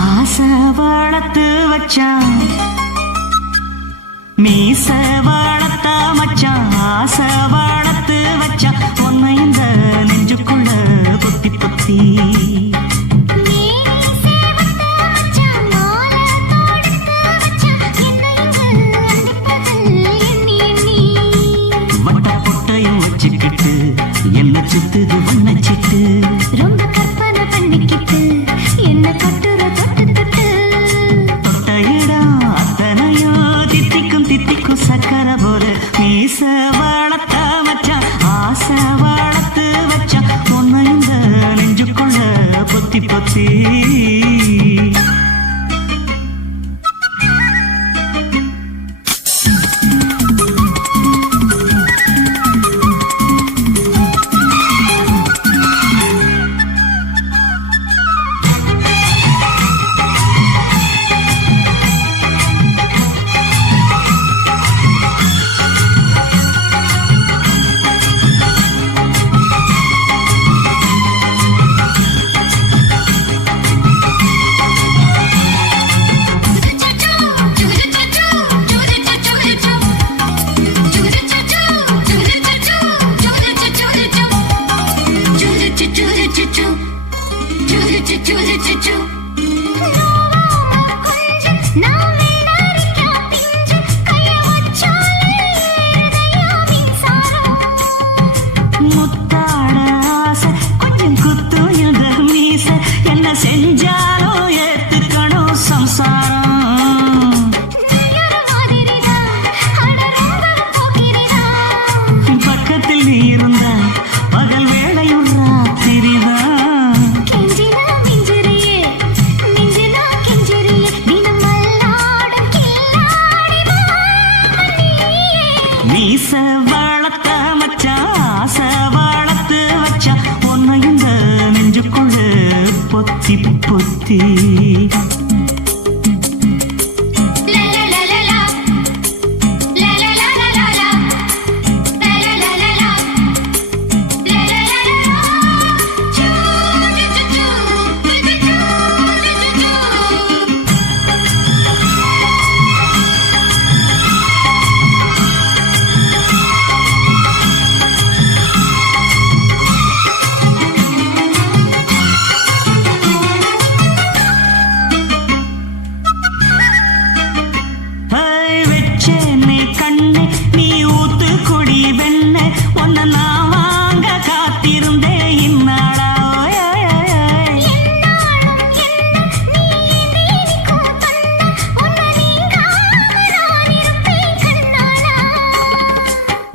ஆசை வளர்த்து வச்சான் மீச வளர்த்த மச்சான் ஆசை வளர்த்து வச்சான் உன்னை இந்த நெஞ்சுக்குள்ள பொத்தி பொத்தி வட்ட பொட்டையும் வச்சுக்கிட்டு என்ன சுத்துது வண்ண சிட்டு ரொம்ப கற்பனை பண்ணிக்கிட்டு என்ன கட்டுற சக்கர போல மீச வளர்த்த மச்சான் ஆசை வளர்த்து வச்சான் உன்னை இந்த நெஞ்சுக்குள்ள பொத்தி பொத்தி செஞ்சாலும் ஏத்துக்கணும் சம்சாரம் பக்கத்தில் நீ இருந்த பகல் வேளையும் ராத்திரிதான் மீச வளர்த்த மச்சான் ஆசை வளர்த்து வச்சா உன்னை இந்த நெஞ்சுக்குள்ள பொத்தி பொத்தி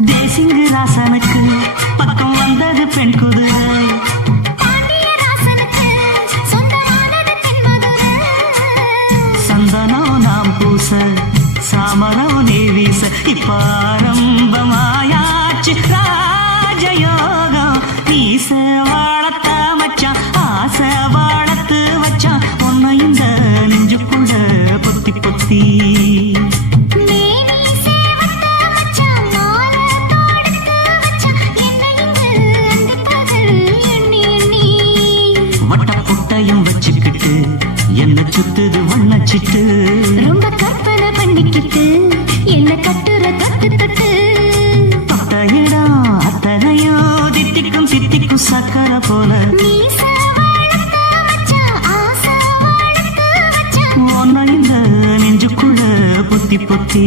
தேசிங்கராசனுக்கு பக்கம் வந்தது பெண் குதிரை சந்தனம் நாம் பூச சாமரம் நீ வீச இப்ப ஆரம்பமாயாச்சு ராஜயோகம் மீச வளர்த்த மச்சான் ஆசை வளர்த்து வச்சான் உன்னை இந்த நெஞ்சுக்குள்ள பொத்தி பொத்தி வச்சுக்கிட்டு என்ன சுத்துது வண்ணச்சிட்டு ரொம்ப கற்பனை பண்ணிக்கிட்டு என்ன கட்டுற தட்டு தட்டு தொட்டையிடம் அத்தனையோ தித்திக்கும் தித்திக்கும் சக்கர போல உன்னை இந்த நெஞ்சுக்குள்ள பொத்தி பொத்தி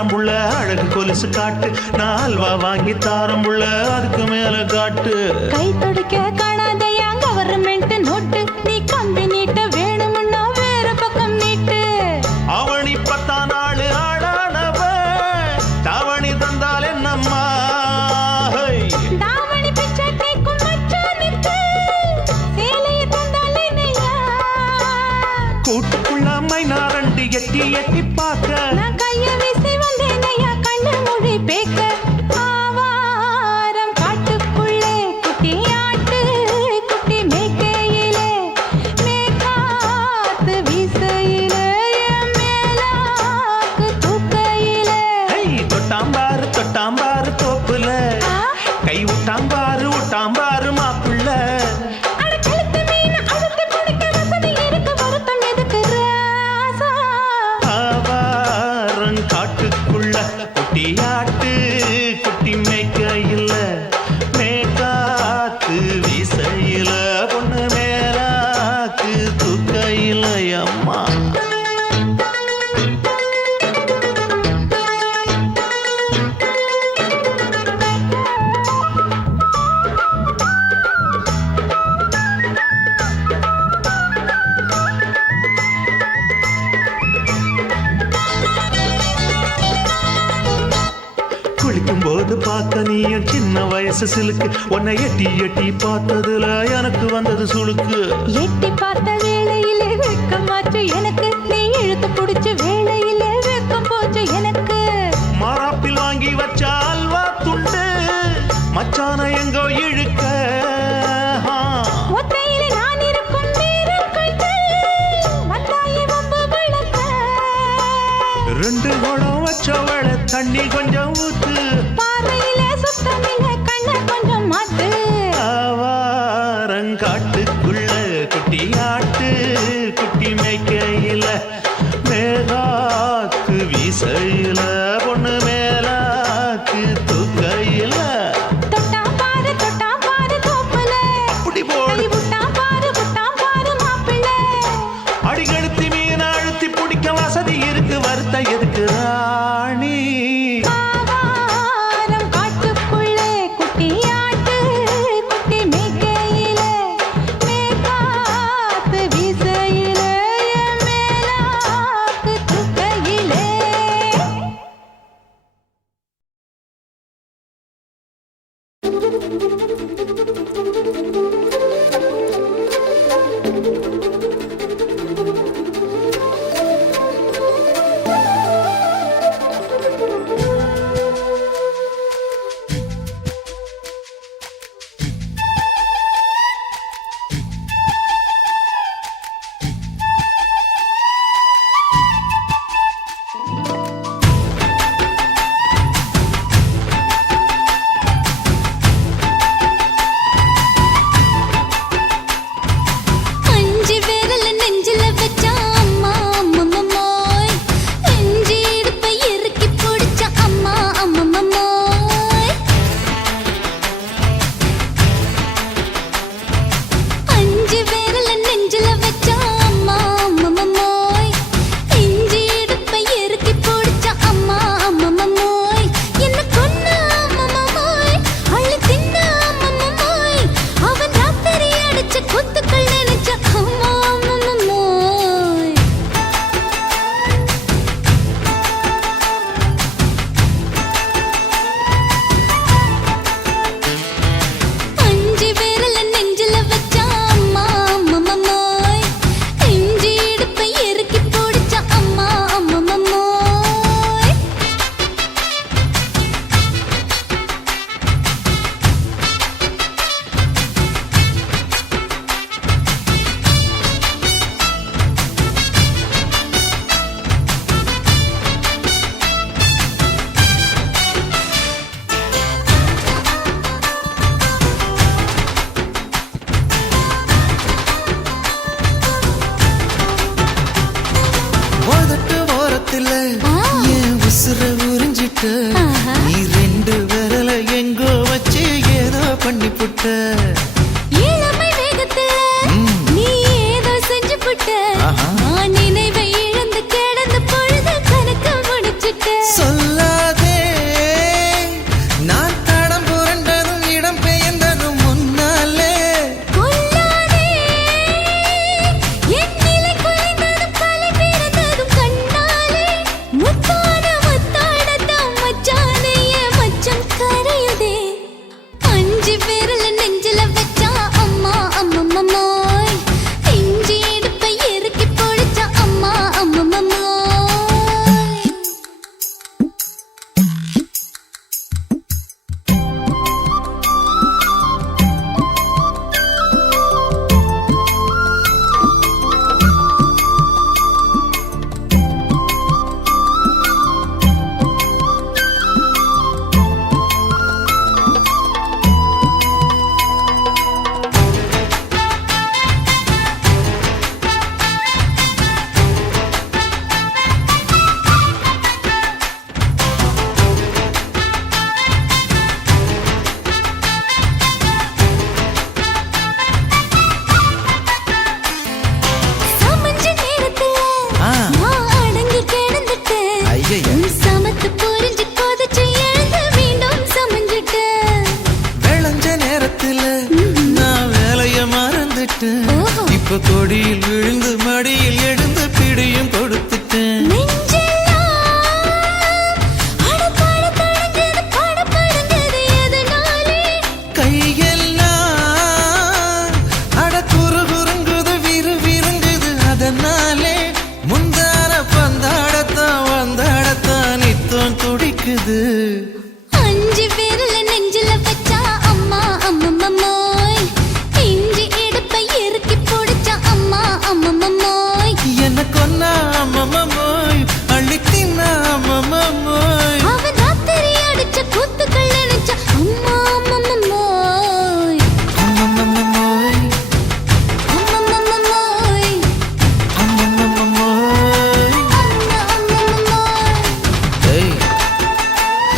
வாரம்புள்ள அழகு கொலுசு காட்டு நான் அல்வா வாங்கி தாரம்புள்ள அதுக்கு மேல காட்டு கை தொடுக்க காணாதையா கவர்மெண்ட் நோட்டு நீ கம்பி நீட்ட வேணும்னா வேற பக்கம் நீட்டு அவனி 10 நாள் ஆடானவ தாவணி தந்தால் என்னம்மா தாவணி பிச்சை கேக்கும் மச்சானுக்கு சேலையை தந்தால் என்னையா கூட்டுக்குள்ள மைனாரண்டி எட்டி எட்டி பார்க்க நான் கைய வீசி வந்தேனையா கண்ணு மொழி பேக்க ஆவாரம் காட்டுக்குள்ளே குட்டி ஆட்டு குட்டி மேய்க்கையிலே மேற்காத்து வீசையிலே என் மேலாக்கு தூக்கையிலே தொட்டாம்பாரு தோப்புல கை விட்டாம்பாரு மாப்புள்ள அட கழுத்து மீன் அழுத்து குடிக்க வசதி இருக்கு வருத்தம் எதுக்கு ராசா ஆவாரம் காட்டுக்குள்ள குட்டியாட்டு குட்டி மேய்க்கையில மேற்காத்து வீசையில பொண்ணு மேலாக்கு தூக்கையில அம்மா குளிக்கும் போது பார்க்க நீயும் சின்ன வயசு சிலுக்கு உன்னை எட்டி எட்டி பார்த்ததுல எனக்கு வந்தது சுளுக்கு எட்டி பார்த்த வேளையிலே வெட்கமாச்சு எனக்கு நீ இழுத்து புடிச்சு வேளையிலே வெட்கம் போச்சு எனக்கு மாறாப்பில் வாங்கி வச்ச அல்வா துண்டு மச்சான எங்கோ இழுக்க ஒத்தையிலே நான் இருக்கும் நேரம் கண்டு வந்தாயே வம்பு விளக்க 2 குடம் வச்சவள தண்ணி கொஞ்சம் ஊத்து பாறையிலே சுத்தமில்லை கண்ணை கொஞ்சம் மாத்து ஆவாரங்காட்டுக்குள்ள குட்டியாட்டு குட்டி மேய்க்கையில மேலாக்கு வீசையில பொண்ணு மேலாக்கு தூக்கையில தொட்டாம் பாரு தோப்புல அப்படி போடு கை விட்டாம் பாரு மாப்பிள்ளை அடிகழுத்தி மீன் அழுத்தி பிடிக்க வசதி இருக்கு வருத்த எதுக்கு ராணி ஆவாரம் காட்டுக்குள்ளே குட்டி ஆட்டு குட்டி மேய்க்கையிலே வந்துட்டேன். இப்ப கொடியில் விழுந்து மடியில் எழுந்து பிடியும் கொடுத்துட்டேன். கையெல்லாம் அட குறு குறுங்குது விறு விருங்குது அதனாலே முந்தார பந்தாடத்தான் வந்தாடத்தான் நித்தம் துடிக்குது. அஞ்சு பேர்ல நெஞ்சில வச்சா அம்மா அம்மம்மோய், இஞ்சி எடுப்பை இறுக்கி போடுச்சா அம்மா அம்மம்மோய். என்ன கொன்னா அம்மம்மோய், அள்ளி தின்னா அம்மம்மோய். அவன் ராத்திரி அடிச்ச கூத்துக்கள் நினைச்சா அம்மா அம்மம்மோய், அம்மம்மோய் அம்மம்மோய், அம்மம்மோய். அம்மம்மோய். ஏய்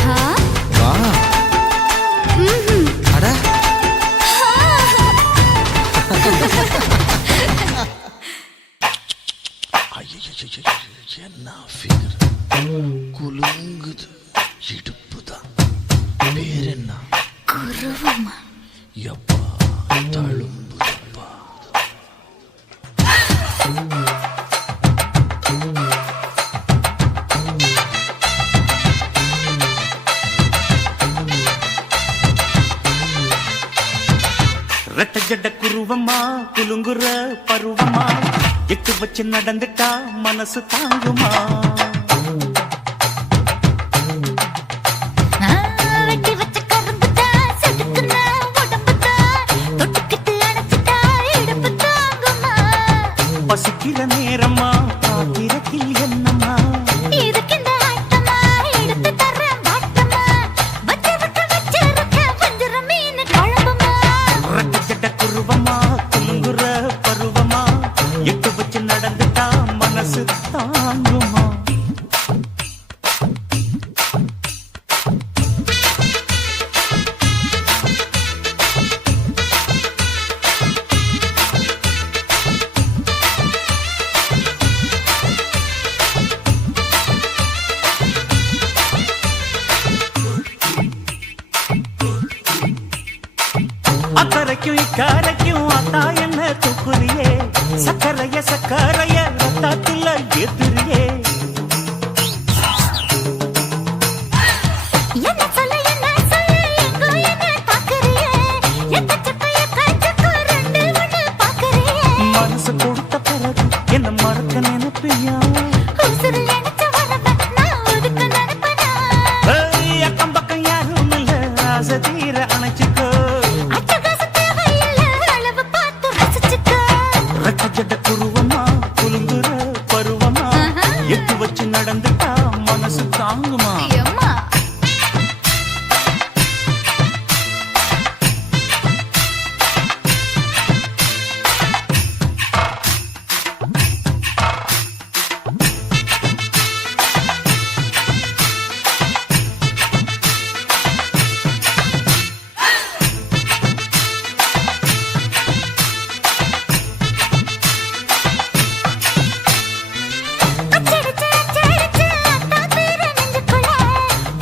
ஹா? வா ம்ஹும். அட என்ன ஃபிகர் குலுங்குது இடுப்புதான் பேர் என்ன குருவமா. எப்பா தழும்புதப்பா ரெட்ட ஜட குருவமா குலுங்குற பருவமா எட்டு வச்சு நடந்துட்டா மனசு தாங்குமா. வெட்டி வச்ச கரும்புதான் செதுக்குன உடம்புதான் தொட்டுக்கிட்டு அணைச்சிட்டா இடுப்பு தாங்குமா. பசிக்கிற நேரமா பாத்திரத்தில் என்னம்மா. இதுக்கு இந்த ஆட்டமா எடுத்து தர்றேன் வாட்டமா. வச்சு விட்டு வச்சிருக்க வஞ்சிர மீன் குழம்புமா. ரெட்ட ஜட குருவமா குலுங்குற பருவமா எட்டு வச்சு நடந்துட்டா மனசு தாங்குமா. அக்கறைக்கும் இக்கரைக்கும் அத்தா என்ன தூக்குறியே, சக்கரைய சக்கரைய ரத்தாத்துல ஏத்துறியே. என்ன சொல்ல எங்கோ என்ன பாக்குறியே. எக்கச்சக்கைய காய்ச்சக்கோ ரெண்டு ஒண்ணு பாக்குறியே. மனசு கொடுத்த பிறகு என்ன மறக்க நினைப்பியா. உசுறு நினைச்ச உடம்ப நான் ஒதுக்க நினைப்பனா. ஏய், அக்கம் பக்கம் யாரும் இல்ல ஆசை தீர அணைச்சிக்கோ. அட்டகாச தேவையில்லை அளவு பார்த்து ரசிச்சுக்கோ. ரெட்ட ஜட குருவமா குலுங்குற பருவமா எட்டு வச்சு நடந்துட்டா மனசு தாங்குமா. அம்மா அச்சடிச்சு அச்சடிச்சு அத்தா பேர நெஞ்சுக்குள்ள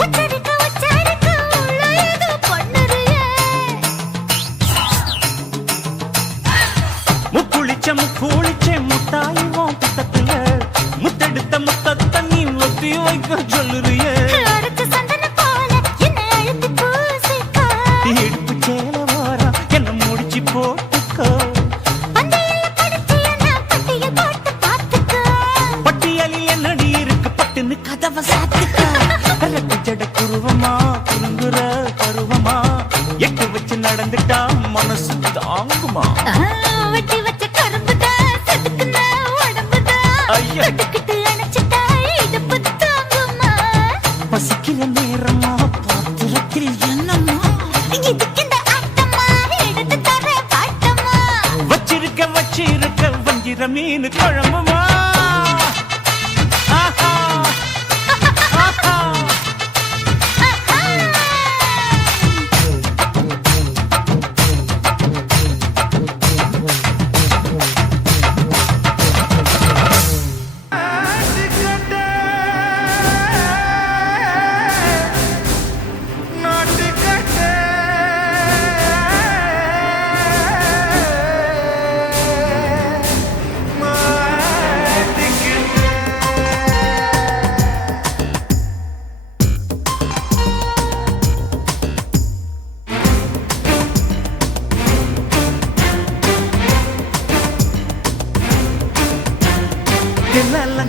உச்சரிக்க உச்சரிக்க உள்ள ஏதோ பண்ணுறியே. முக்குளிச்ச முத்தாயி உன் பக்கத்துல முத்தெடுத்த முத்தத்தை நீ ஒத்தி வைக்க சொல்லுறியே. அரைச்ச சந்தனம் போல என்னை அழுத்தி பூசிக்கோ. இடுப்பு சேல வாரம் என்ன முடிச்சு போட்டுக்கோ. பந்தையில படிச்சு என்ன பட்டியல் போட்டு பார்த்துக்கோ. பட்டியலில் என்னடி இருக்கு பட்டுன்னு கதவை சாத்துக்கோ. ரெட்ட ஜட குருவமா குலுங்குற பருவமா எட்டு வச்சு நடந்துட்டா மனசு தாங்குமா. வெட்டி வச்ச கரும்புதான் செதுக்குன உடம்புதான் ஐயா. தொட்டுக்கிட்டு அணைச்சிட்டா இடுப்பு தாங்குமா. பசிக்கிற நேரமா பாத்திரத்தில் என்னம்மா. இதுக்கு இந்த ஆட்டமா எடுத்து தர்றேன் பாட்டமா. வச்சிருக்க வஞ்சிர மீன் குழம்புமா. ஆஹா. ஆஹா.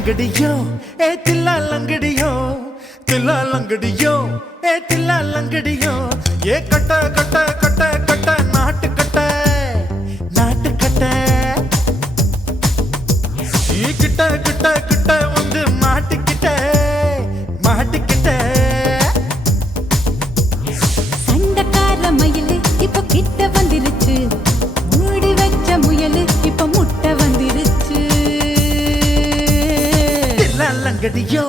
லங்கடியோ ஏ தில்லா லங்கடியோ தில்லா லங்கடியோ ஏ தில்லா லங்கடியோ ஏ கட்ட கட்ட கட்ட கட்ட நாட்டு கட்ட நாட்டு கட்ட நீ கிட்ட கிட்ட கிட்ட வந்து மாட்டிக்கிட்ட மாட்டிக்கிட்ட சண்டக்கார மயிலு இப்ப கிட்ட வந்துருச்சு மூடி வச்ச முயலு இப்ப முட்டை வந்துருச்சு தில்லா லங்கடியோ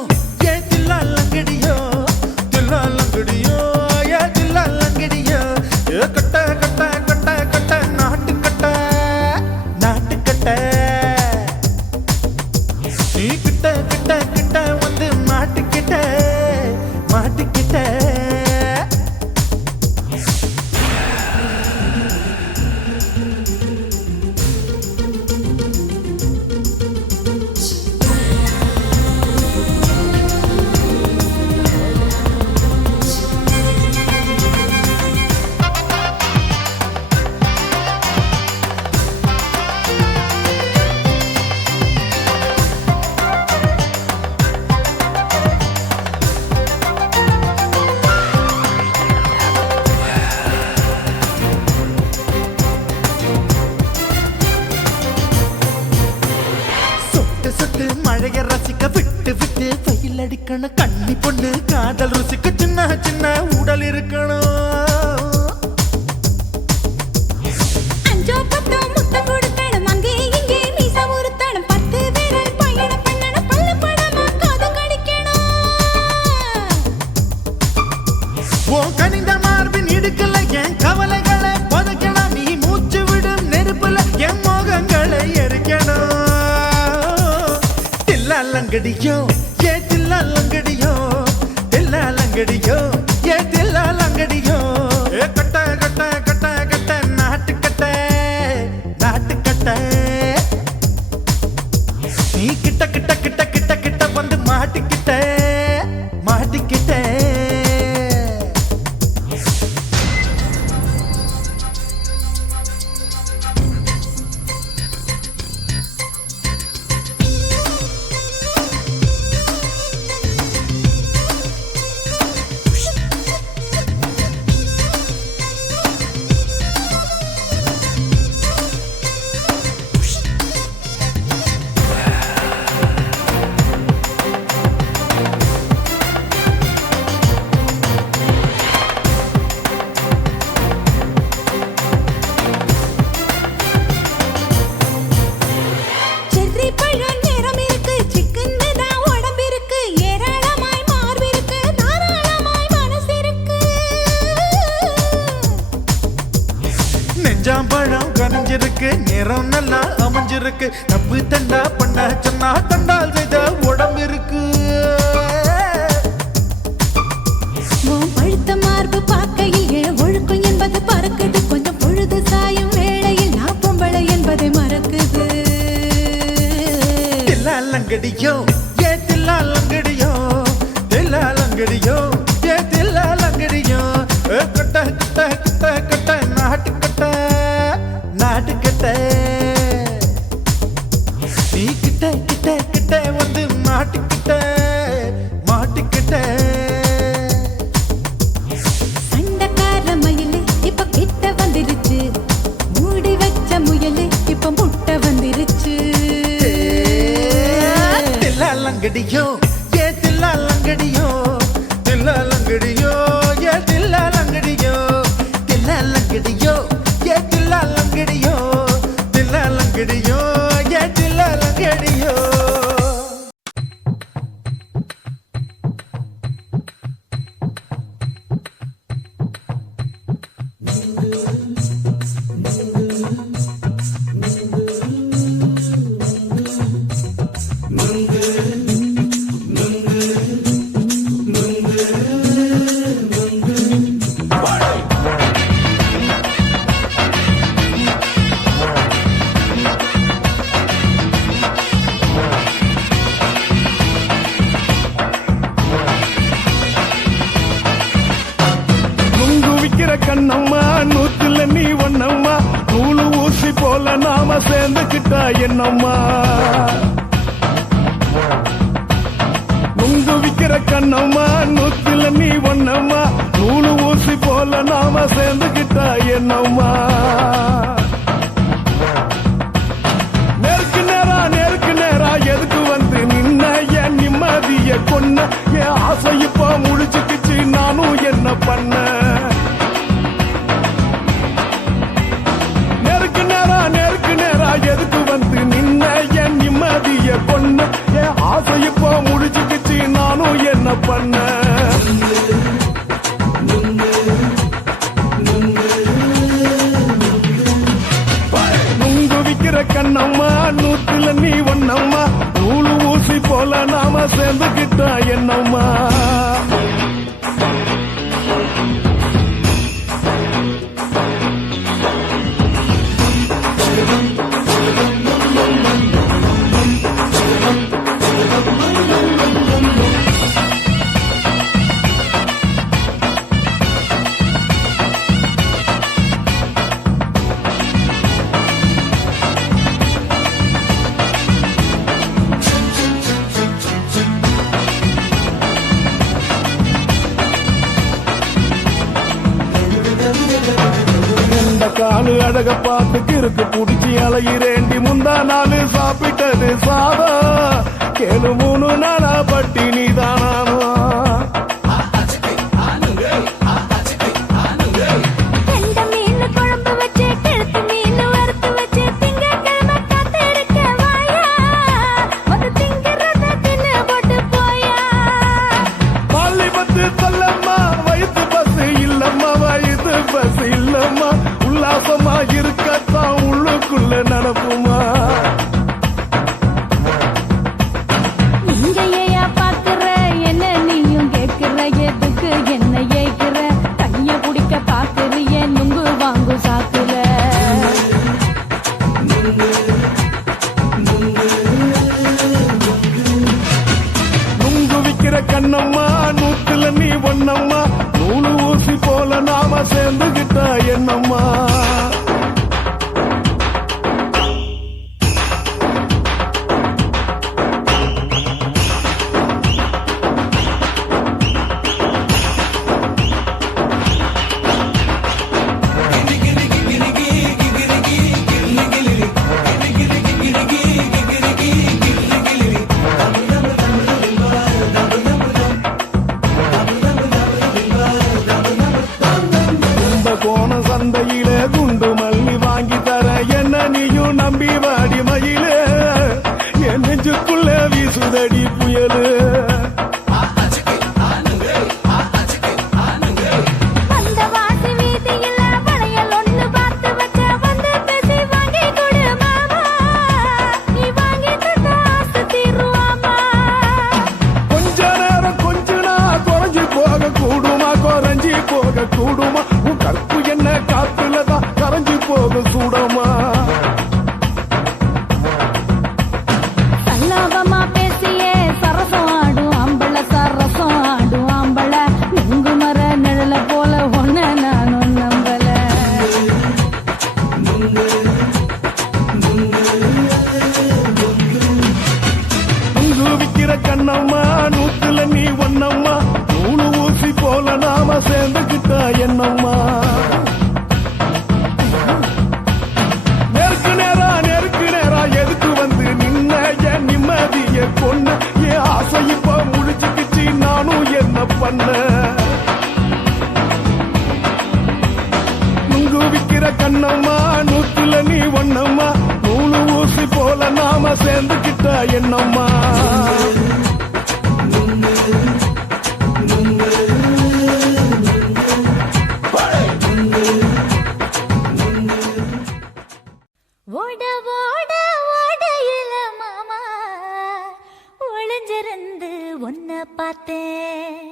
ஏ தில்லா லங்கடியோ தில்லா லங்கடியோ ஏ தில்லா லங்கடியோ ஏ கட்ட கட்ட கட்ட கட்ட நாட்டு கட்ட நாட்டு கட்ட நீ கிட்ட கிட்ட கிட்ட வந்து மாட்டிக்கிட்ட மாட்டிக்கிட்ட சொட்டு மழைய ரசிக்க விட்டு விட்டு வெயில் அடிக்கணும் கண்ணி பொண்ணு காதல் ருசிக்க சின்ன சின்ன உடல் இருக்கணும் அஞ்சோ பத்தோ முட்டை கொடுத்தணும் அங்கே இங்கே மீச உறுத்தணும் 10 விரல் பயணம் பண்ணணும் பல்லு படமா காது கடிக்கணும் ஓ கனிந்த மார்பின் இடுக்கல என் கவலைகளை பதுக்கணும் நீ மூச்சு விடும் நெருப்புல என் மோகங்களை எரிக்கணும் தில்லா லங்கடியோ ஏ தில்லா லங்கடியோ தில்லா லங்கடியோ ஏ தில்லா லங்கடியோ ஏ கட்ட கட்ட கட்ட கட்ட நாட்டு கட்ட நாட்டு கட்ட நீ கிட்ட கிட்ட கிட்ட கிட்ட கிட்ட வந்து மாட்டிக்கிட்ட மாட்டிக்கிட்ட செர்ரி பழம் நிறம் இருக்கு சிக்கன்னு தான் உடம்பு இருக்கு ஏராளமாய் மார்பு இருக்கு தாராளமாய் மனசு இருக்கு நெஞ்சாம்பழம் கனிஞ்சிருக்கு நிறம் நல்லா அமைஞ்சிருக்கு தப்பு தண்டா பண்ண சொன்னா தண்டால் செய்த உடம்பு இருக்கு உன் பழுத்த மார்பு பார்க்கையில் என் ஒழுக்கம் என்பது பறக்குது கொஞ்சம் பொழுது சாயும் வேளையில் நான் பொம்பளை என்பதை மறக்குது தில்லா லங்கடியோ ஏ தில்லா லங்கடியோ தில்லா லங்கடியோ ஏ தில்லா லங்கடியோ ஏ கட்ட கட்ட கட்ட கட்ட நாட்டு கட்ட நாட்டு கட்ட நீ கிட்ட கிட்ட கிட்ட வந்து மாட்டிக்கிட்ட மாட்டிக்கிட்ட சண்டக்கார மயிலு இப்ப கிட்ட வந்துருச்சு மூடி வச்ச முயலு இப்ப முட்டை வந்துருச்சு தில்லா லங்கடியோ ஏ தில்லா லங்கடியோ தில்லா லங்கடியோ ஏ தில்லா லங்கடியோ தில்லா லங்கடியோ ஏ தில்லா லங்கடியோ தில்லா லங்கடியோ ஏ தில்லா லங்கடியோ கண்ணம்மா நூத்துல நீ ஒண்ணம்மா நூலு ஊசி போல நாம சேர்ந்துக்கிட்டா என்னம்மா கண்ணம்மா நூத்துல நீ ஒன்னம்மா நூலு ஊசி போல நாம சேர்ந்துகிட்டா என்னம்மா நேருக்கு நேரா எதுக்கு வந்து நின்ன என் நிம்மதிய கொன்ன என் ஆசை இப்போ முடிச்சுக்கிச்சு நானும் என்ன பண்ண நேருக்கு நேரா எதுக்கு வந்து நின்ன என் நிம்மதிய கொன்ன என் ஆசை இப்போ முடிச்சுக்கிச்சு நானும் என்ன பண்ண நுங்கு விக்கிற கண்ணம்மா நூத்துல நீ ஒன்னம்மா நூலு ஊசி போல நாம சேர்ந்துகிட்டா என்னம்மா காலு அழக பார்த்து கிறுக்கு புடிச்சி அலையிறேண்டி முந்தா நாலு சாப்பிட்டது சாதம் கேளு 3 நாளா பட்டினி தானானோ உல்லாசமா இருக்கத்தான் உள்ளுக்குள்ள நடப்புமா நீங்க ஏயா பாக்குற என்ன நீயும் கேட்கிற எதுக்கு என்ன ஏய்க்கிற கைய குடிக்க பாக்குறிய நுங்கு வாங்கு சாக்குற நுங்கு விக்கிற கண்ணம்மா நூத்துல நீ ஒன்னம்மா நூலு ஊசி போல நாம சேர்ந்துகிட்டா என்னம்மா கோண சந்தையிலே குண்டு மல்லி வாங்கி தர என்ன நீயும் நம்பி வாடி மயிலே என் நெஞ்சுக்குள்ள வீசுதடி புயலு கூடுமா உன் கற்பு என்ன காத்துலதான் கரைஞ்சு போக சூடமா சல்லாபமா பேசியே சரசம் ஆடும் ஆம்பள சரசம் ஆடும் ஆம்பள நுங்கு மர நிழல போல ஒன்ன நானும் நம்பல நுங்கு விக்கிற கண்ணம்மா நூத்துல நீ ஒன்னம்மா நூலு ஊசி போல நாம சேர்ந்துகிட்டா என்னம்மா நேருக்கு நேரா எதுக்கு வந்து நின்ன என் நிம்மதிய கொன்ன என் ஆசை இப்ப முடிச்சுக்கிச்சு நானும் என்ன பண்ண நுங்கு விக்கிற கண்ணம்மா நூத்துல நீ ஒன்னம்மா நூலு ஊசி போல நாம சேர்ந்துகிட்டா என்னம்மா ஓட ஓட ஓடையில மாமா ஒளிஞ்சிருந்து ஒன்ன பார்த்தேன்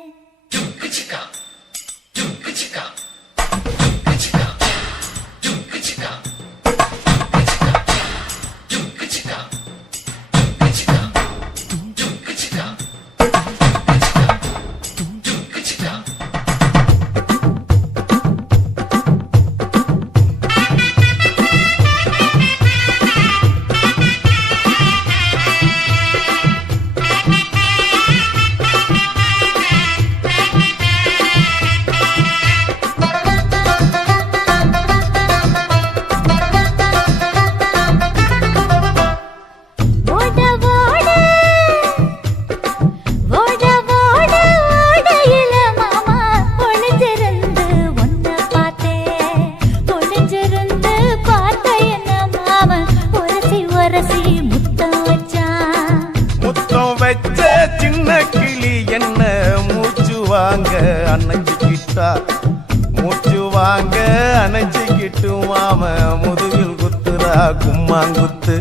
குத்துறா கும்மாங்குத்து.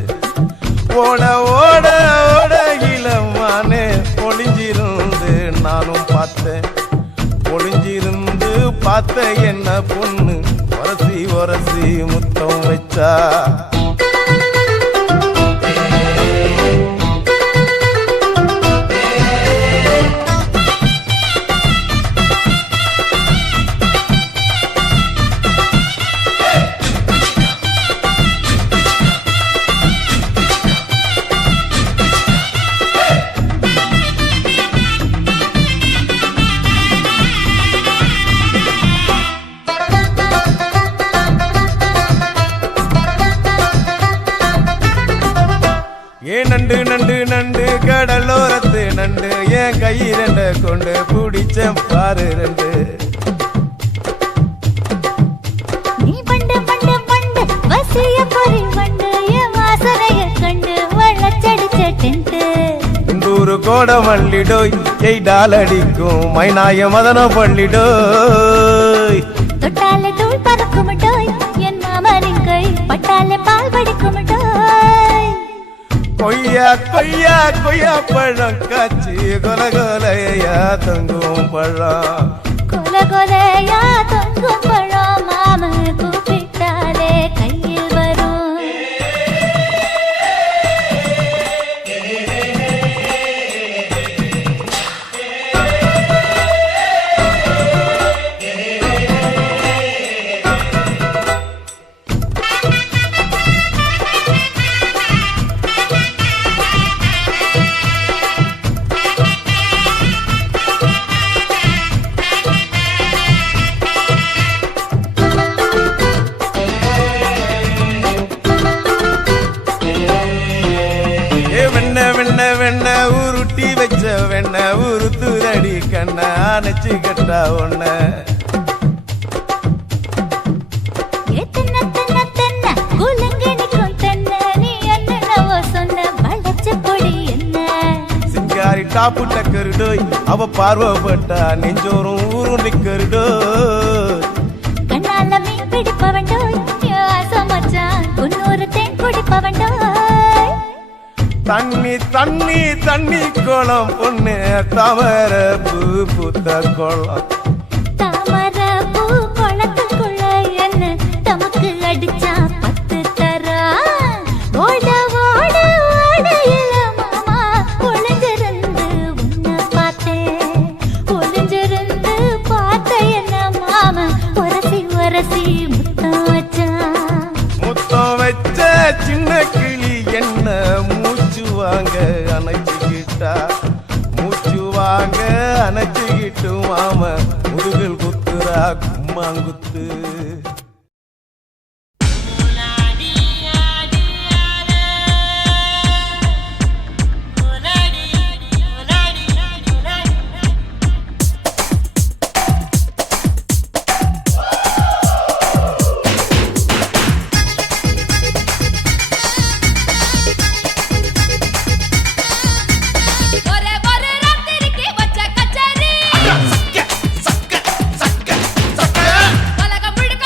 ஓட ஓட ஓட இளமானே ஒளிஞ்சிருந்து நானும் பார்த்தேன். ஒளிஞ்சிருந்து பார்த்த என்ன பொண்ணு ஒரசி ஒரசி முத்தம் வச்சா. நண்டு நண்டு நண்டு கடலோரத்து நண்டு என் கையிரண்ட கொண்டு பிடிச்ச பாரு ரெண்டு. நீ பண்டு பண்டு பண்டு வசிய பொறி பண்டு என் வாசனைய கண்டு வள்ளச்சடிச்ச டென்ட். நூறு கோட மல்லிடோய் எய்டால் அடிக்கும் மைனாய மதன பள்ளிடோய். தொட்டாலே தூள் பறக்குமட்டோய் என் மாமனின் கை பட்டாலே பால் படிக்குமட்டோய். கொய்யா கொய்யா கொய்யா பழம் காய்ச்சி கொல கொலையா தொங்கும் பழம். கொல கொலையா தொங்கும் பழம் மாம கூப்பிட்டாலே கையில் வரும். வெண்ண உருட்டி வச்ச வெண்ண உருத்துதடி கண்ண அணைச்சு கட்டா ஒண்ண. சிங்காரி டாப்பு டக்கருடோய் அவ பார்வப்பட்டா நெஞ்சோறும் ஊரும் நிக்கருடோய். கண்ணால மீன் பிடிப்பவண்டோய் ஆசமச்சான் குன்னூறு தேன் குடிப்பவண்டோய். தண்ணி தண்ணி தண்ணி கோலம் பொண்ணு தாமர பூ பூத்த கோலம். தாமர பூ குளத்துக்குள்ள என்ன தமக்கு அடிச்சா 10 தரா. ஓட ஓட ஓடையில மாமா ஒளிஞ்சிருந்து உன்னை பார்த்தேன். ஒளிஞ்சிருந்து பார்த்த என்ன மாமா ஒரசி ஒரசி முத்தம் வச்சா. முத்தம் வச்ச சின்ன கிளி என்ன மூச்சு வாங்க அணைச்சுக்கிட்டா. மூச்சு வாங்க அணைச்சுக்கிட்டு மாம முதுகில் குத்துறா கும்மாங்குத்து. பலகம் முழுக்க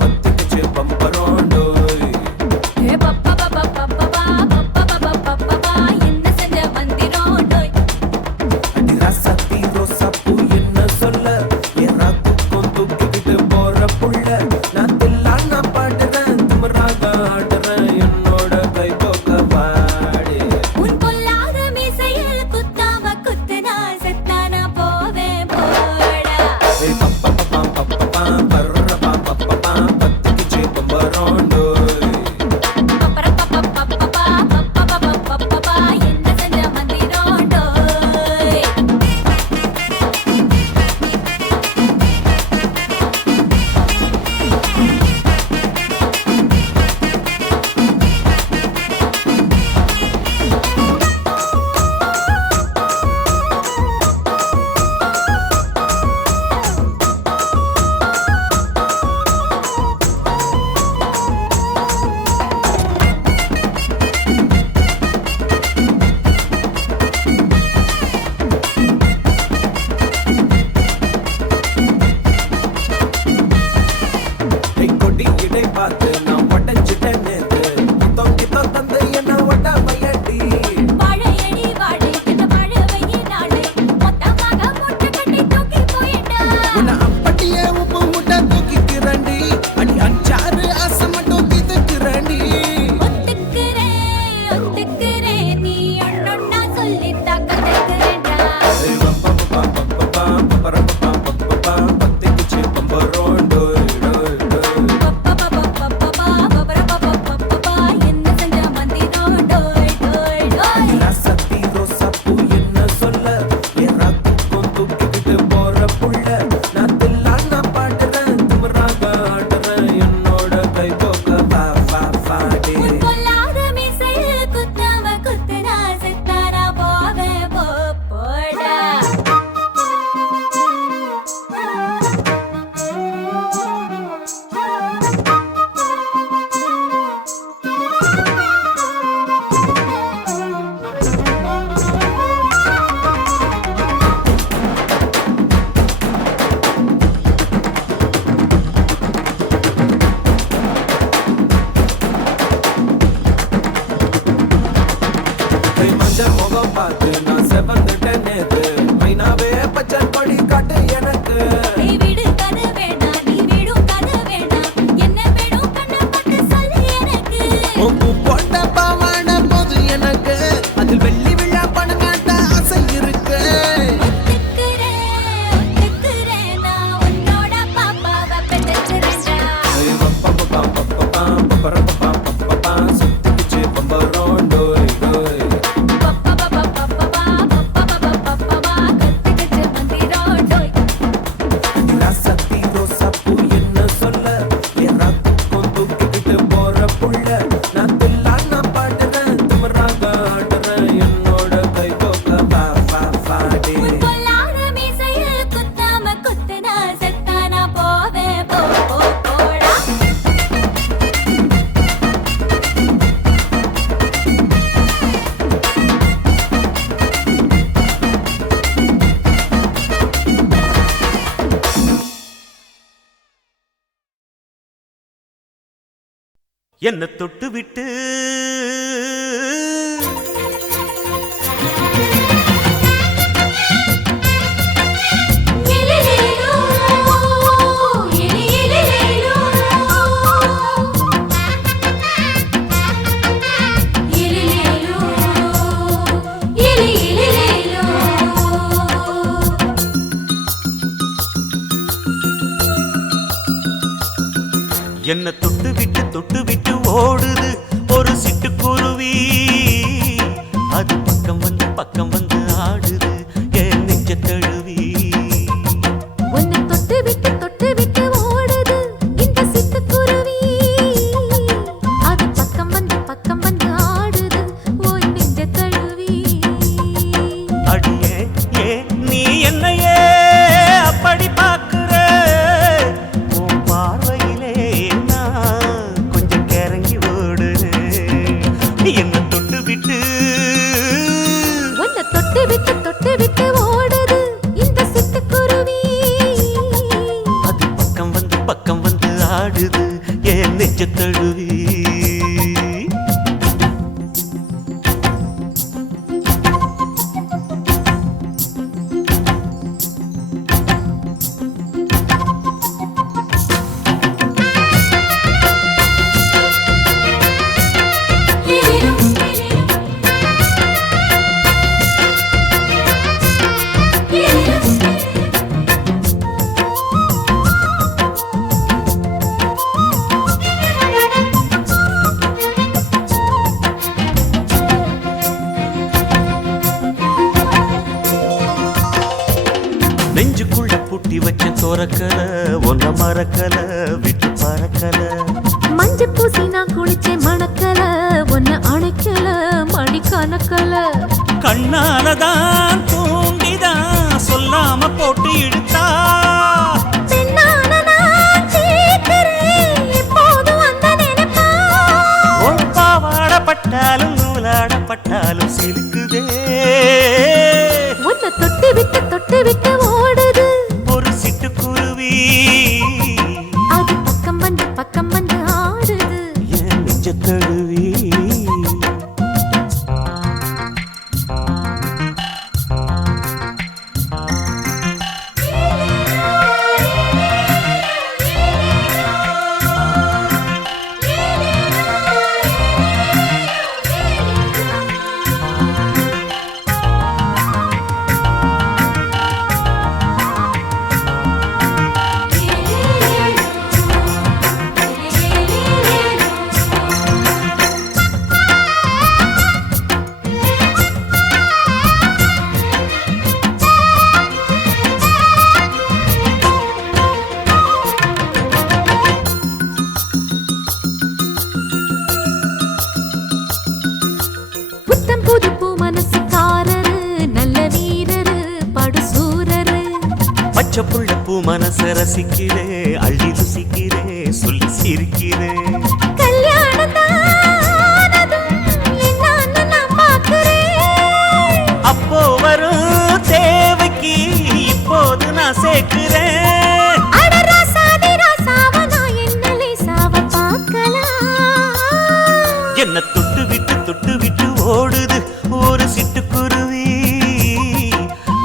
பத்திக்குச்சு பம்பரோண்டோய் ஏ பப்பா பப்பா பப்பா பப்பா பப்பா என்ன செஞ்ச மந்திரோடோய் அடி ராசாத்தி ரோசாப்பூ என்ன சொல்ல என் ராத்துக்கும் தூக்கிக்கிட்டு போற புள்ள நான் தில்லான் நான் பாடுறேன் திமிராக ஆடுறேன் என்னோட கை தோக்க பாடு உன் பொல்லாத மீசையில் குத்தாம குத்துனா செத்தானா போவேன் போடா பத்திக்குச்சு பம்பரோண்டோய் பப்பர பப்பா பப்பா என்ன செஞ்ச மந்திரோடோய் கொடி இடை பார்த்து நான் உடஞ்சிட்டேன் நேத்து கித்தோ தந்து என்ன ஒட்ட வையடி வாழையடி வாழை இந்த வாழவையே நாளை மொத்தமாக மூட்டை கட்டி தூக்கி போயிட்டா உன்னை அப்படியே உப்பு முட்டை தூக்கிக்கிறண்டி அடி அஞ்சாறு ஆசை மட்டும் தீத்துக்கிறண்டி ஒத்துக்கிறேன் நீ ஒன்னொன்னா சொல்லித்தா கத்துக்கிறேன்டா பத்திக்குச்சு பம்பரோண்டோய் பப்பா என்ன செஞ்ச மந்திரோடோய் டோய் டோய் ராசாத்தி ரோசாப்பூ என்ன சொல்ல என் ராத்துக்கும் தூக்கிக்கிட்டு போற புள்ள நான் தில்லான் நான் பாடுறேன் திமிராக ஆடுறேன் என்னோட கை தோக்க பாடே உன் பொல்லாத மீசையில் குத்தாம குத்துனா செத்தானா போவேன் போடா மஞ்சள் முகம் பார்த்து நான் செவந்துட்டேன் நேத்து மைனாவே பச்சை கொடி காட்டு எனக்கு நீ விடு கது வேணா நீ விடும் கது வேணா என்ன வேணும் கண்ண பார்த்து சொல்லு எனக்கு உப்பு போட்ட பாவாட போது எனக்கு அதில் வெள்ளி விழா பணங்காட்ட ஆசை இருக்கு ஒத்துக்கிறேன் நான் உன்னோட பாப்பாவை பெற்றுக்கிறேன்டா சுத்திக்குச்சு பம்பரோண்டோய் பப்பா கத்துக்கிச்சு மந்திரோடோய் ராசாத்தி ரோசாப்பூ என்ன சொல்ல என் ராத்துக்கும் தூக்கிக்கிட்டு போற புள்ள நான் தில்லான் நான் பாடுறேன் திமிராக ஆடுறேன் என்னோட கை தோக்க பாடே உன் பொல்லாத மீசையில் குத்தாம குத்துனா செத்தானா போவேன் போடா என்ன தொட்டு விட்டு எலிலேலோ எலிலேலோ எலிலேலோ எலிலேலோ என்ன தொட்டு விட்டு ஓடுது ஒரு சிட்டுக்குருவி அது பக்கம் வந்து ஆடுது என் நெஞ்ச தழுவி உன்னை தொட்டு விட்டு ஓடுது இந்த சிட்டுக்குருவி அது பக்கம் வந்து ஆடுது ஓய் நெஞ்ச தழுவி அடியே ஏ நீ என்னையே அப்படி பார்க்கிற உன் பார்வையிலே நான் கொஞ்சம் கிறங்கி ஓடுறேன் என்ன தொட்டு விட்டு பிறக்கல ஒன்ன மறக்கல விட்டு பறக்கல மஞ்ச பூசி நான் குளிச்சேன் மணக்கல ஒன்ன அணைக்கல மணி கணக்கல கண்ணாலதான் தூண்டிதான் சொல்லாம போட்டு இழுத்தா பெண்ணான நான் கேட்கிறேன் எப்போதும் அந்த நினைப்பா உன் பாவாடப்பட்டாலும் நூலாடப்பட்டாலும் சிலுக்குதே உன்னை தொட்டு விட்டு ஓடுது ஒரு சிட்டுக்குருவி அது பக்கம் வந்து ஆடுது என் நெஞ்ச தழுவி புத்தம் புது பூ மனசுக்காரரு நல்ல வீரரு படுசூரரு பச்சை புள்ள பூ மனச ரசிக்கிறே அள்ளி ருசிக்கிறே சொல்லி சிரிக்கிறே அப்போ வரும் தேவைக்கு இப்போது நான் சேர்க்கிறேன் என்ன தொட்டு விட்டு ஓடுது ஒரு சிட்டுக்குருவி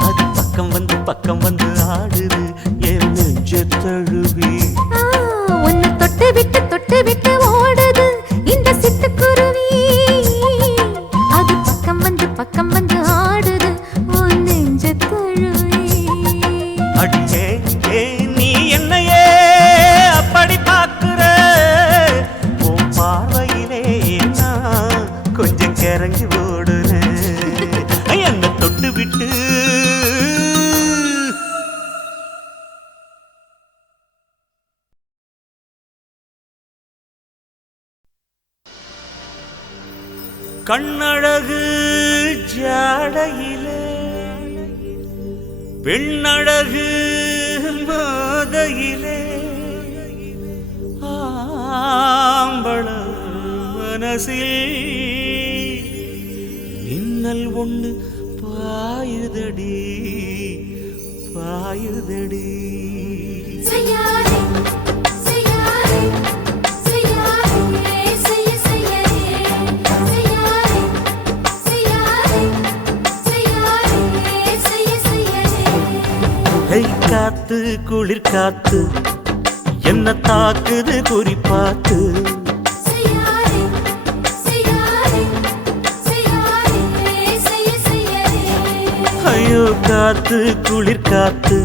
அது பக்கம் வந்து ஆடுது என் நெஞ்ச தழுவி உன்னை தொட்டு விட்டு ஓடுது இந்த சிட்டுக்குருவி அது பக்கம் வந்து ஆடுது உன் நெஞ்ச தழுவி அடியே நீ என்னையே அப்படி பார்க்கிற உன் பார்வையிலே நான் கொஞ்சம் கிறங்கி ஓடுறேன் என்ன தொட்டு விட்டு கண்ணழகு ஜாடையிலே பெண்ணழகு மாதையிலே ஆம்பள மனசில் மின்னல் ஒன்று பாயுதடி காத்து குளிர் காத்து என்ன தாக்குது குறிப்பாத்து ஐயோ காத்து குளிர் காத்து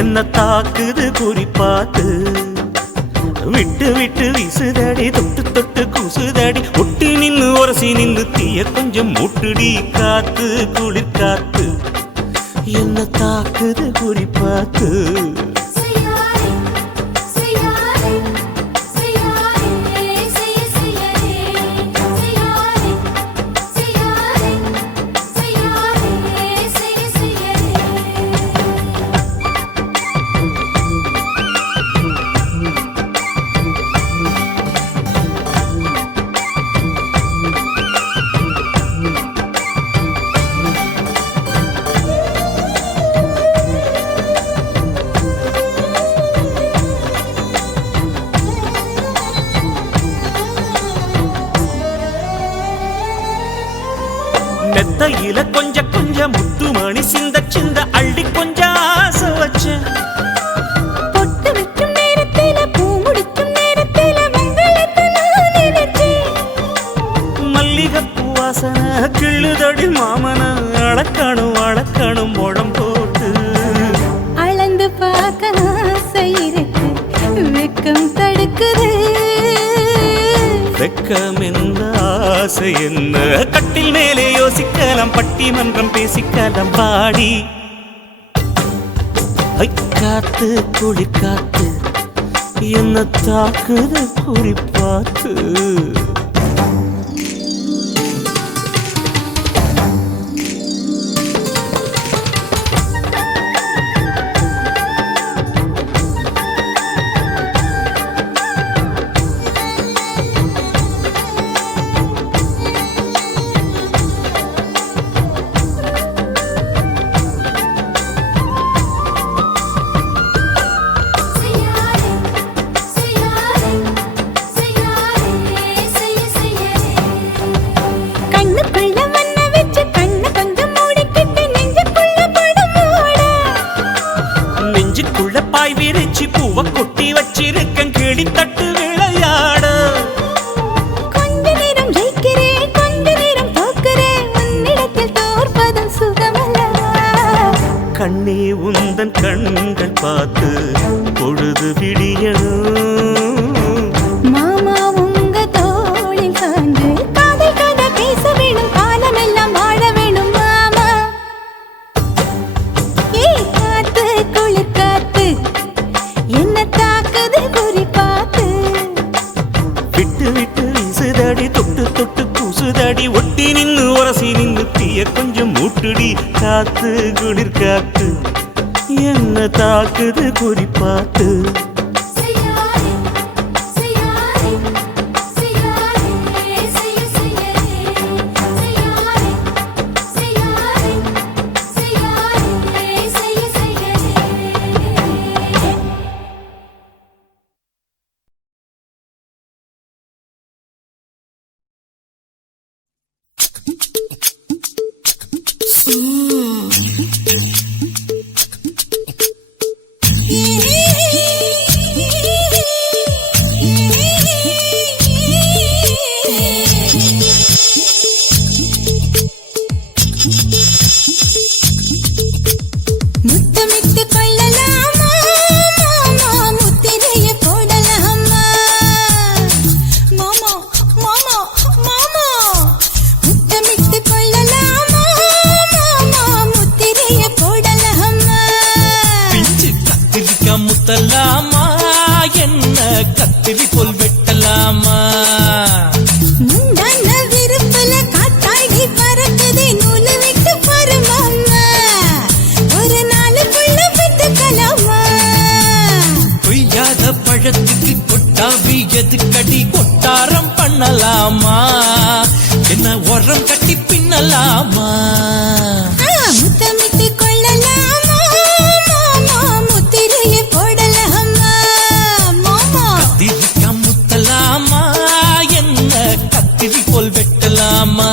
என்ன தாக்குது குறிப்பாத்து விட்டு வீசுதடி தொட்டு கூசுதடி ஒட்டி நின்னு உரசி நின்னு தீய கொஞ்சம் மூட்டுடி காத்து குளிர் காத்து என்ன தாக்குது குறிப்பாத்து மெத்தையில கொஞ்சம் முத்துமணி சிந்த அள்ளி கொஞ்சம் ஆசை வச்சேன் பொட்டு வைக்கும் நேரத்தில பூ முடிக்கும் நேரத்தில மங்களத்தை நான் நினைச்சேன் மல்லிகைப்பூ வாசனை கிள்ளுதடி மாமன அளக்கணும் முழம் போட்டு அளந்து பார்க்க ஆசை இருக்கு வெக்கம் தடுக்குது வெக்கம் என்ன ஆசை என்ன கட்டில் மேலே யோசிக்கலாம் பட்டிமன்றம் பேசிக்கலாம் பாடி காத்து குளிர் காத்து என்ன தாக்குது குறிப்பாத்து. பாய் விரிச்சி பூவ கொட்டி வச்சிருக்கேன் கிளி தட்டு விளையாட. கொஞ்ச நேரம் ஜெயிக்கிறேன் கொஞ்ச நேரம் தோக்கிறேன் உன்னிடத்தில் தோற்பதும் சுகமல்லவா. கண்ணே உந்தன் கண்கள் பார்த்து பொழுது விடியணும். மாமா உங்க தோளில் சாஞ்சு காதை கதை பேச வேணும் காலமெல்லாம் வாழ வேணும் மாமா. ஏ காத்து குளிர் காத்து என்ன தாக்குது குறி பார்த்து. விட்டு விட்டு வீசுதடி தொட்டு தொட்டு கூசுதடி ஒட்டி நின்னு உரசி நின்னு தீய கொஞ்சம் மூட்டுடி. காத்து குளிர் காத்து என்ன தாக்குது குறி பார்த்து. முத்தமிட்டு கொள்ளலாமா மாமா முத்திரைய போடலாமா. மாமா மாமா மாமா முத்தமிட்டு கொள்ளலாமா மாமா முத்திரைய போடலாமா. பிஞ்சு கத்திரிக்காய் முத்தலாமா என்ன கத்திரி போல் வெட்டலாமா. முந்தான விருப்பல காத்தாடி பறக்குதே நூலு விட்டு பாரு மாமா. ஒரு நாளுக்குள்ள பெற்றுக்கலாமா. கொய்யாத பழத்துக்கு கொட்டாவி எதுக்கடி கொட்டாரம் பண்ணலாமா. என்ன உரம் கட்டி பின்னலாமா. முத்தமிட்டு கொள்ளலாமா மாமா முத்திரைய போடலாமா. மாமா கத்திரிக்காய் முத்தலாமா என்ன கத்திரி போல் வெட்டலாமா.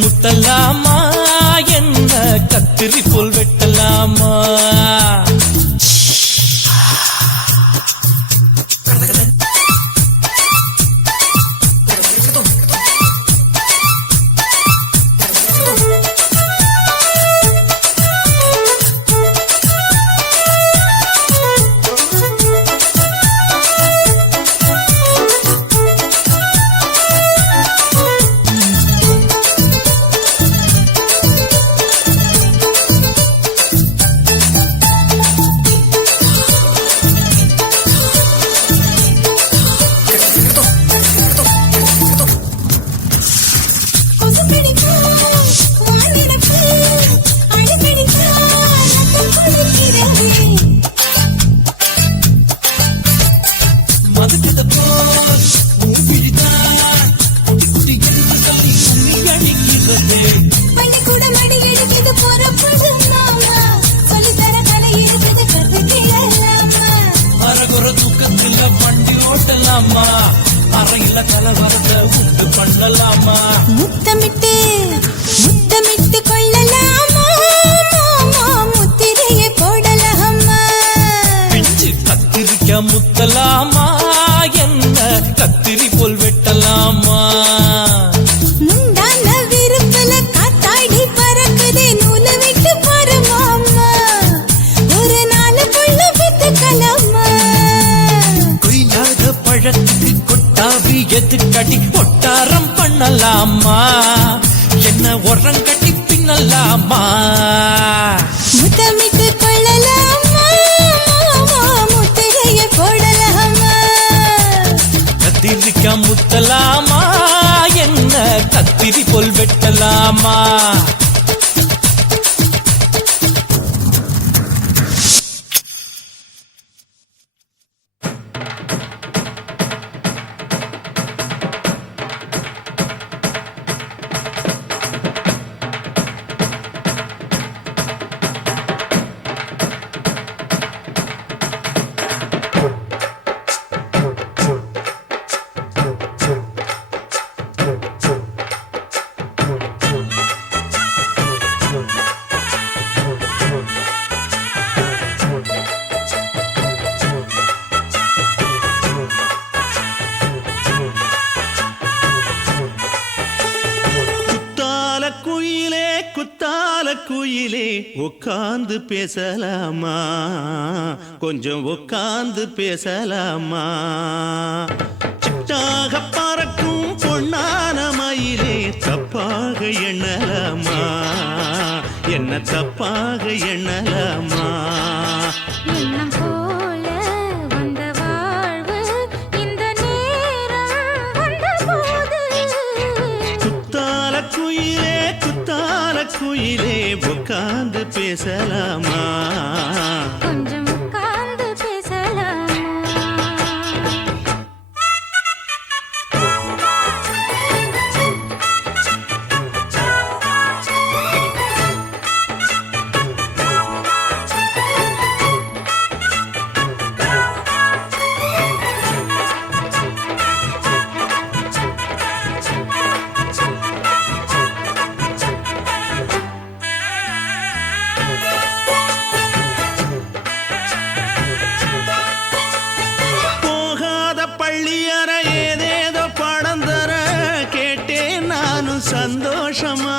முத்தலாமா என்ன கத்திரி போல் வெட்டலாமா. பின்னலாமா முத்தமிட்டு கொள்ளலாமா முத்திரையை போடலாமா கத்திரிக்கா முத்தலாமா என்ன கத்திரி போல் வெட்டலாமா குத்தால குயிலே உட்கார்ந்து பேசலாமா கொஞ்சம் உட்கார்ந்து பேசலாமா சிட்டாக பறக்கும் பொன்னான மயிலே தப்பாக எண்ணலாமா என்ன தப்பாக எண்ணலாமா எண்ணம் போல வந்த வாழ்வு இந்த நேரம் வந்தபோது குத்தால குயிலே உட்கார்ந்து பேசலாமா கொஞ்சம் உட்கார்ந்து பேசலாமா சந்தோஷமா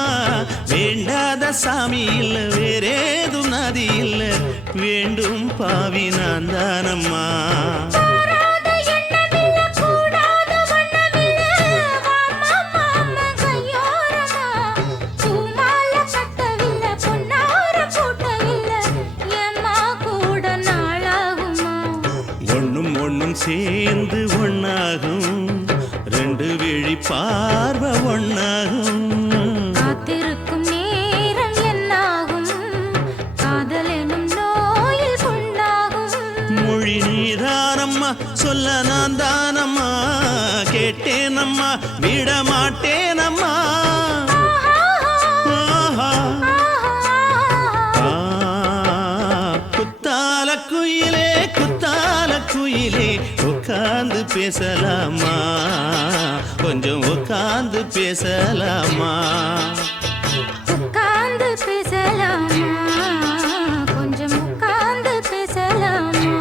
வேண்டாத சாமி இல்ல வேறேது நதி இல்ல வேண்டும் பாவி நான் தானம்மா ஒண்ணும் ஒண்ணும் சேர்ந்து ஒண்ணாகும் ரெண்டு விழி பார்வை ஒண்ணாகும் காத்திருக்கும் நேரம் என்னாகும் காதல் எனும் நோயில் புண்ணாகும் மொழி நீதானம்மா சொல்ல நான் தானம்மா கேட்டேனம்மா விட மாட்டேனம்மா குத்தால குயிலே உட்கார்ந்து பேசலாமா கொஞ்சம் உட்கார்ந்து பேசலாமா உட்கார்ந்து பேசலாமா கொஞ்சம் உட்கார்ந்து பேசலாமா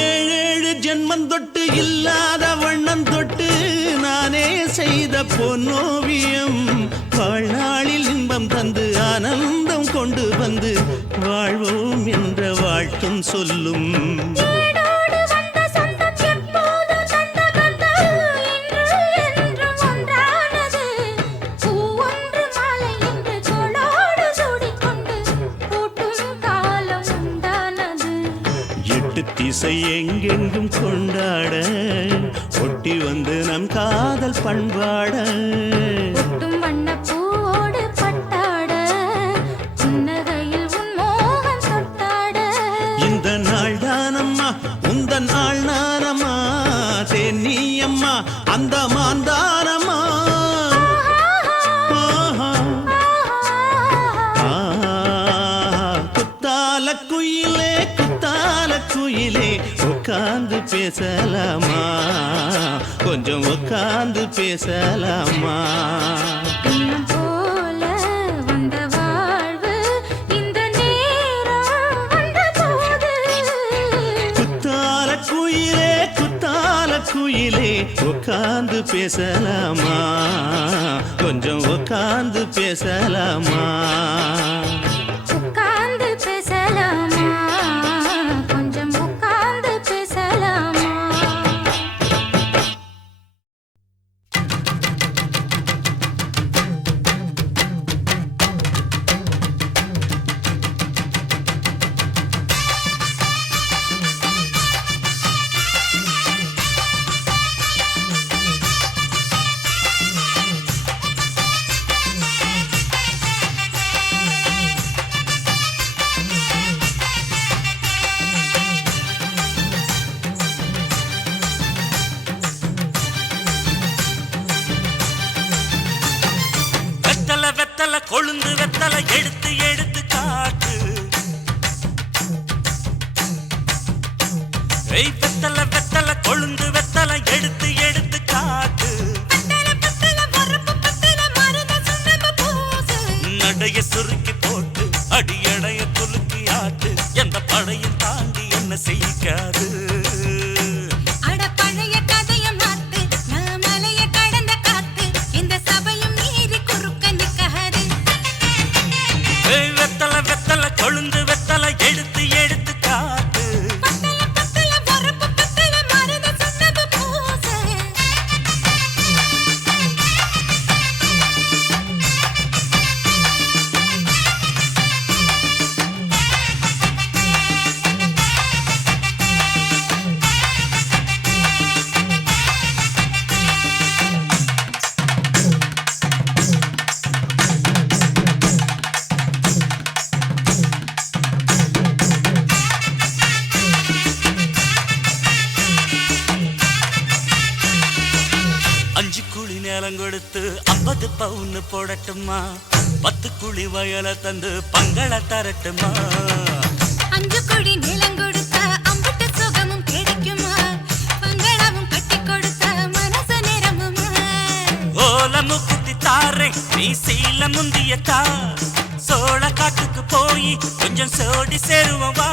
ஏழேழு ஜென்மம் தொட்டு இல்லாத வண்ணம் தொட்டு நானே செய்த பொன்னோவியம் வாழ்நாளில் இன்பம் தந்து ஆனந்தம் கொண்டு வந்து வாழ்வோம் என்ற வாழ்த்தும் சொல்லும் திசை எங்கெங்கும் கொண்டாட ஒட்டி வந்து நம் காதல் பண்பாட வண்ணப்பூவோடு பட்டாட புன்னகையில் உன் மோகம் தொட்டாட இந்த நாள் தானம்மா உந்த நாள் நானம்மா தென்னியம்மா அந்த மாந்தானம்மா குயிலே உட்கார்ந்து பேசலாமா கொஞ்சம் உட்கார்ந்து பேசலாமா போல வந்தவா பேசலாமா கொஞ்சம் உட்கார்ந்து பேசலாமா உட்கார்ந்து பேசலாமா கொஞ்சம் உட்கார்ந்து பேசலாமா வெத்தல கொழுந்து வெத்தல எடுத்து எடுத்து காட்டு வெத்தல வெத்தல கொழுந்து வெத்தல எடுத்து எடுத்து காட்டு நடைய சுருக்கி போட்டு அடியடைய குலுக்கி ஆட்டு எந்த படையும் தாண்டி என்ன செய்யாது வெத்தல வெத்தல கொழுந்து வெத்தல எடுத்து எடுத்து காட்டு கொடுத்து 50 பவுன் போடட்டுமா 10 குழி வயல தந்து பங்கள தரட்டுமா 5 குழி நிலம் கொடுத்தா அம்புட்டு சுகமும் கிடைக்குமா பங்களாவும் கட்டி கொடுத்தா மனசு நிரம்புமா ஓல முக்குத்தி தாரே நீ சீல முந்தியத்தா சோழ காட்டுக்கு போய் கொஞ்சம் சோடி சேருவா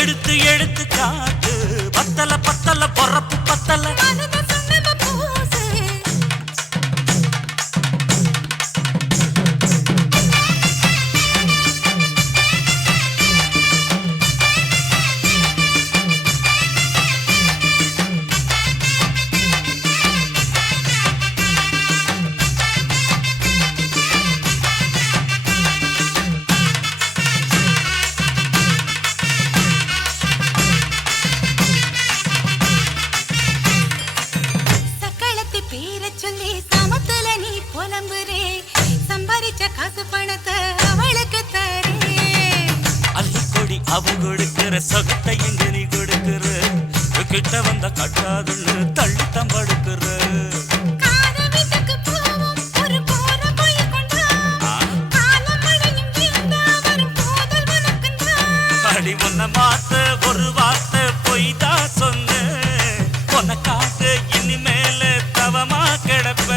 எடுத்து எடுத்து காட்டு பத்தல பத்தல பொறப்பு பத்தல அவன் கொடுக்கிற சொகத்தை எங்க நீ கொடுக்கிற கிட்ட வந்த கட்டாதுன்னு தள்ளி தம்படுக்கிற அடி உன்ன மாத்த ஒரு வார்த்தை பொய்தா சொன்ன உனக்காக இனிமேல தவமா கிடப்ப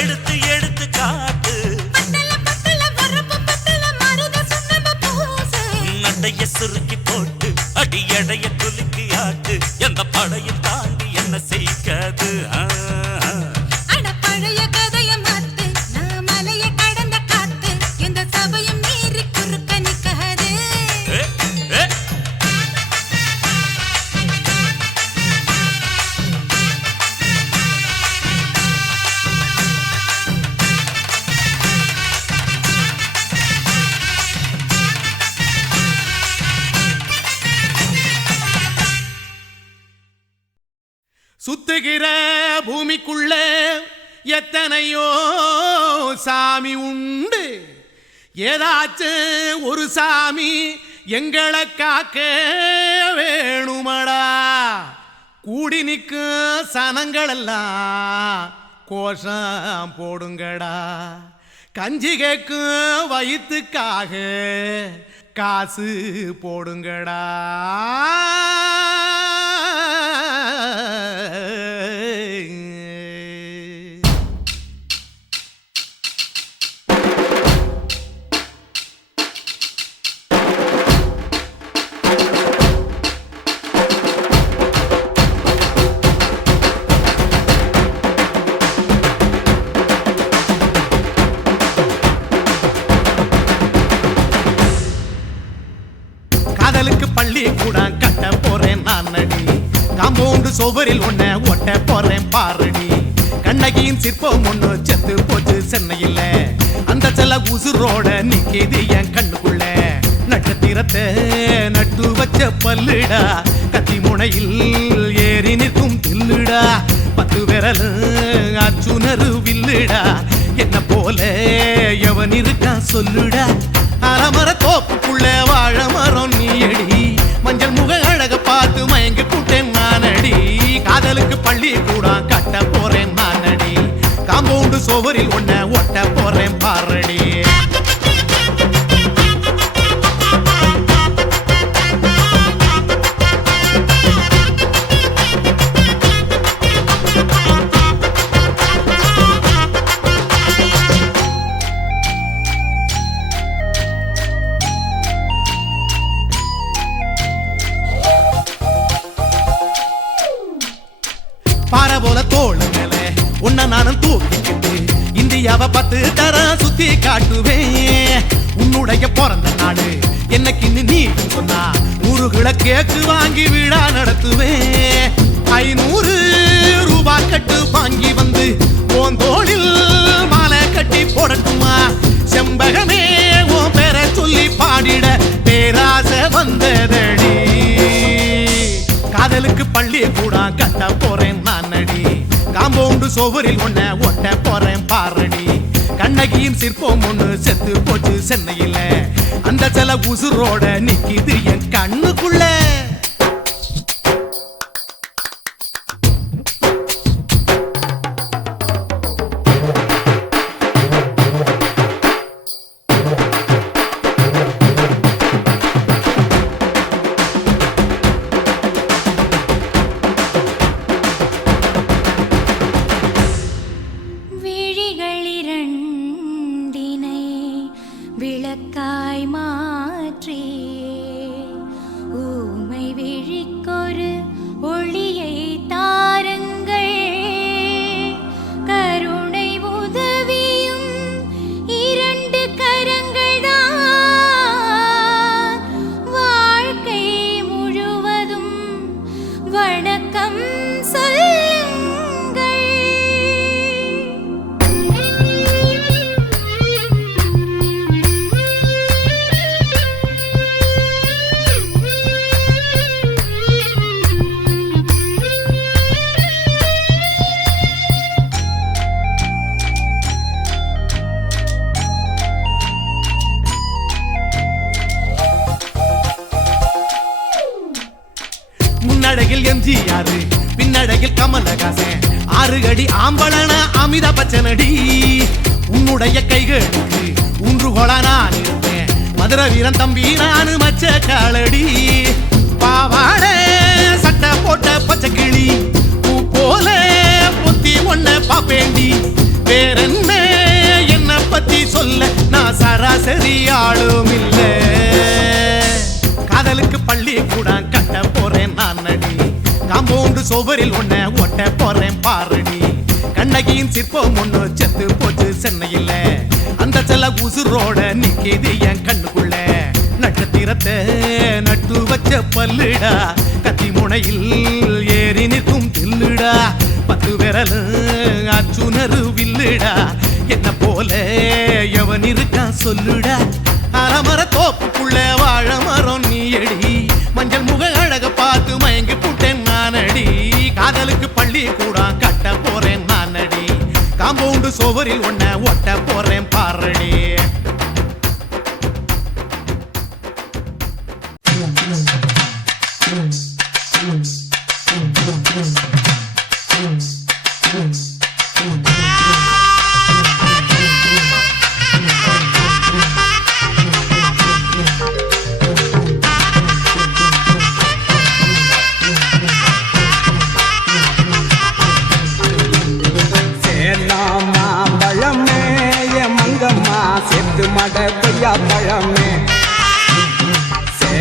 எடுத்து எடுத்து காட்டு நடைய சுருக்கி போட்டு அடி எடைய குலுக்கி ஆட்டு எந்த படையும் தாண்டி என்ன செய்யாது பழைய கதைய மாத்து நான் மலைய கடந்த காத்து இந்த சபையும் மீறி குறுக்க நிக்காது சுத்துகிற பூமிக்குள்ள எத்தனையோ சாமி உண்டு ஏதாச்சும் ஒரு சாமி எங்களை காக்க வேணுமடா கூடி நிற்கும் சனங்களெல்லாம் கோஷம் போடுங்கடா கஞ்சி கேக்கும் வயிற்றுக்காக காசு போடுங்கடா காதலுக்கு பள்ளி கூட கட்ட போறேன் நான் நடி காம்பவுண்டு சுவரில் ஒன்ன ஒட்ட போறேன் பாரடி கண்ணகியின் சிற்பம் ஒண்ணு செத்து போச்சு சென்னையில் அந்த செல்ல உசுரோட நிக்கிது என் கண்ணுக்குள்ள நட்சத்திரத்தை நட்டு வச்ச பல்லுடா கத்தி முனையில் ஏறி நிற்கும் தில்லுடா 10 விரல் அச்சுணரு வில்லுடா என்ன போல எவன் இருக்கா சொல்லுடா அலமர தோப்புக்குள்ள வாழ மரம் நீயடி மஞ்சள் முக அழக பார்த்து மயங்கி கூட்டேன் நானடி காதலுக்கு பள்ளி கூட கட்ட போறேன் நானடி காம்பவுண்டு சுவரில் ஒன்ன ஒட்ட போறேன் பாரடி பாறை போல தோளு மேல உன்ன நானும் தூக்கிக்கிட்டு இந்தியாவை 10 தரம் சுத்தி காட்டுவேன் உன்னுடைய பிறந்த நாடு என்னைக்கு நீ சொன்னா 100 கிலோ கேக்கு வாங்கி விழா நடத்துவேன் 500 ரூபாய் கட்டு வாங்கி வந்து உன் தோளில் மாலை கட்டி போடட்டுமா செம்பகமே உன் பேரை சொல்லி பாடிட பேராசை வந்ததடி காதலுக்கு பள்ளி கூட கட்ட போறேன் நானடி காம்பவுண்டு சுவரில் ஒன்ன ஒட்ட போறேன் பாரடி கண்ணகியின் சிற்பம் ஒண்ணு செத்து போச்சு சென்னையில் அந்த சில உசுரோட நிக்கிது என் கண்ணுக்குள்ள விளக்காய் மாற்றி ஊமை விழிக்கொரு ஒளியை தாருங்கள் கருணை உதவியும் 2 கரங்கள் தான் வாழ்க்கை முழுவதும் வணக்கம் முன்னழகில் எம்ஜிஆர் பின்னழகில் கமலஹாசன் 6 அடி ஆம்பளன அமிதாப் பச்சனடி உன்னுடைய கைகளுக்கு ஊன்றுகோலா நான் இருப்பேன் மதுரை வீரன் தம்பி நானு மச்ச காலடி பாவாட சட்டை போட்ட பச்சை கிளி பூ போல பொத்தி ஒன்ன பாப்பேண்டி வேறென்ன என்ன பத்தி சொல்ல நான் சராசரி ஆளும் இல்ல காதலுக்கு பள்ளி கூட கட்ட போறேன் நானடி காம்பவுண்டு சுவரில் ஒன்ன ஒட்ட போறேன் பாரடி கண்ணகியின் சிற்பம் ஒண்ணு செத்து போச்சு சென்னையில் அந்த செல்ல உசுரோட நிக்கிது என் கண்ணுக்குள்ள நட்சத்திரத்தை நட்டு வச்ச பல்லுடா கத்தி முனையில் ஏறி நிற்கும் தில்லுடா 10 விரல் அச்சுணரு வில்லுடா என்ன போல எவன் இருக்கா சொல்லுடா அலமர தோப்புக்குள்ள வாழ மரம் நீயடி மஞ்சள் முக அழக பார்த்து மயங்கி கூட்டேன் நானடி காதலுக்கு பள்ளி கூட கட்ட போறேன் நானடி காம்பவுண்டு சுவரில் ஒன்ன ஒட்ட போறேன் பாரடி Mm-hmm.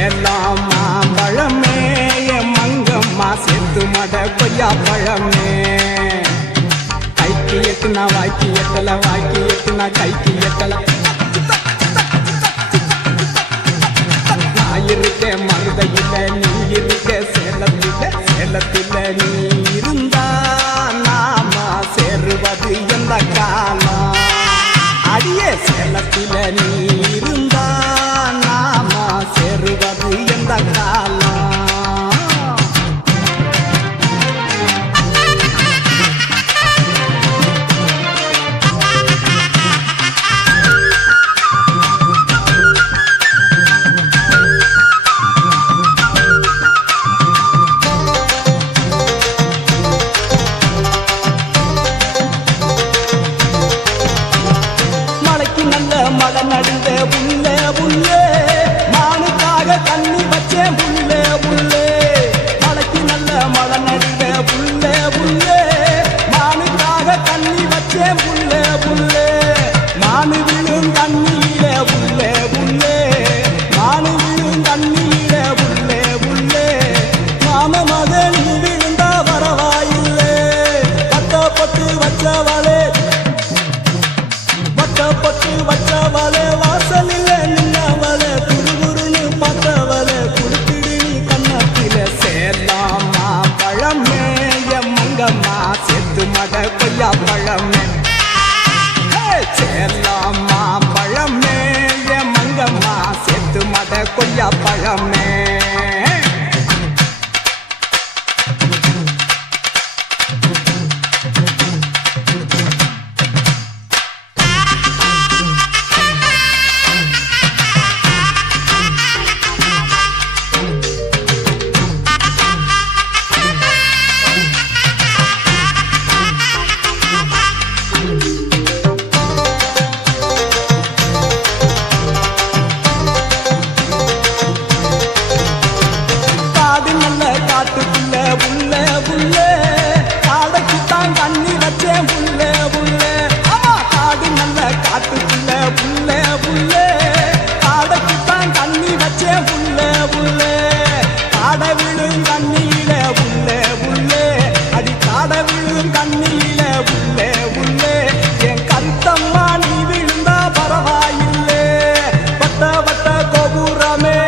சேலாம் மாம்பழமே என் மங்கம்மா செத்து மட கொய்யா பழமே கைக்கு எட்டுனா வாய்க்கு எட்டல வாய்க்கு எட்டுனா கைக்கு எட்டல நான் இருக்கேன் மருதையில நீ இருக்க சேலத்தில சேலத்தில நீ இருந்தா நாம சேருவது எந்த காலம் அடியே சேலத்தில நீ இருந்தா நாம சேருவது எந்த காலம் மழை நடுவே புள்ளே புள்ளே மானுக்காக தண்ணி வச்சேன் புள்ளே புள்ளே மழைக்கு நல்ல மழை நடுவே புள்ளே புள்ளே மானுக்காக தண்ணி வச்சேன் புள்ளே புள்ளே மானு விழும் தண்ணியிலே புள்ளே புள்ளே மானு விழும் தண்ணியிலே புள்ளே புள்ளே மாம மகன் விழுந்தா வரவாயில்லே பட்டு வச்சவளே பட்டு வச்சவளே வாசலில் நின்னவளே குறுகுறுன்னு பார்த்தவளே குளிப்பிடி நீ கண்ணத்தில சேலாமா பழமே என் மங்கம்மா செத்து மட கொய்யா பழமே சேலாமா பழமே என் மங்கம்மா செத்து மட கொய்யா பழமே காட்டுக்குள்ள புள்ள புள்ள காடைக்குத்தான் தண்ணி வச்சேன் புள்ள புள்ள ஆமா காடு நல்ல காட்டுக்குள்ள புள்ள புள்ள காடைக்குத்தான் தண்ணி வச்சேன் புள்ள புள்ள காடை விழும் தண்ணியில புள்ள புள்ள அடி காடை விழும் தண்ணியில புள்ள புள்ள என் கருத்தம்மா நீ விழுந்தா பரவாயில்லை வட்ட வட்ட கோபுரமே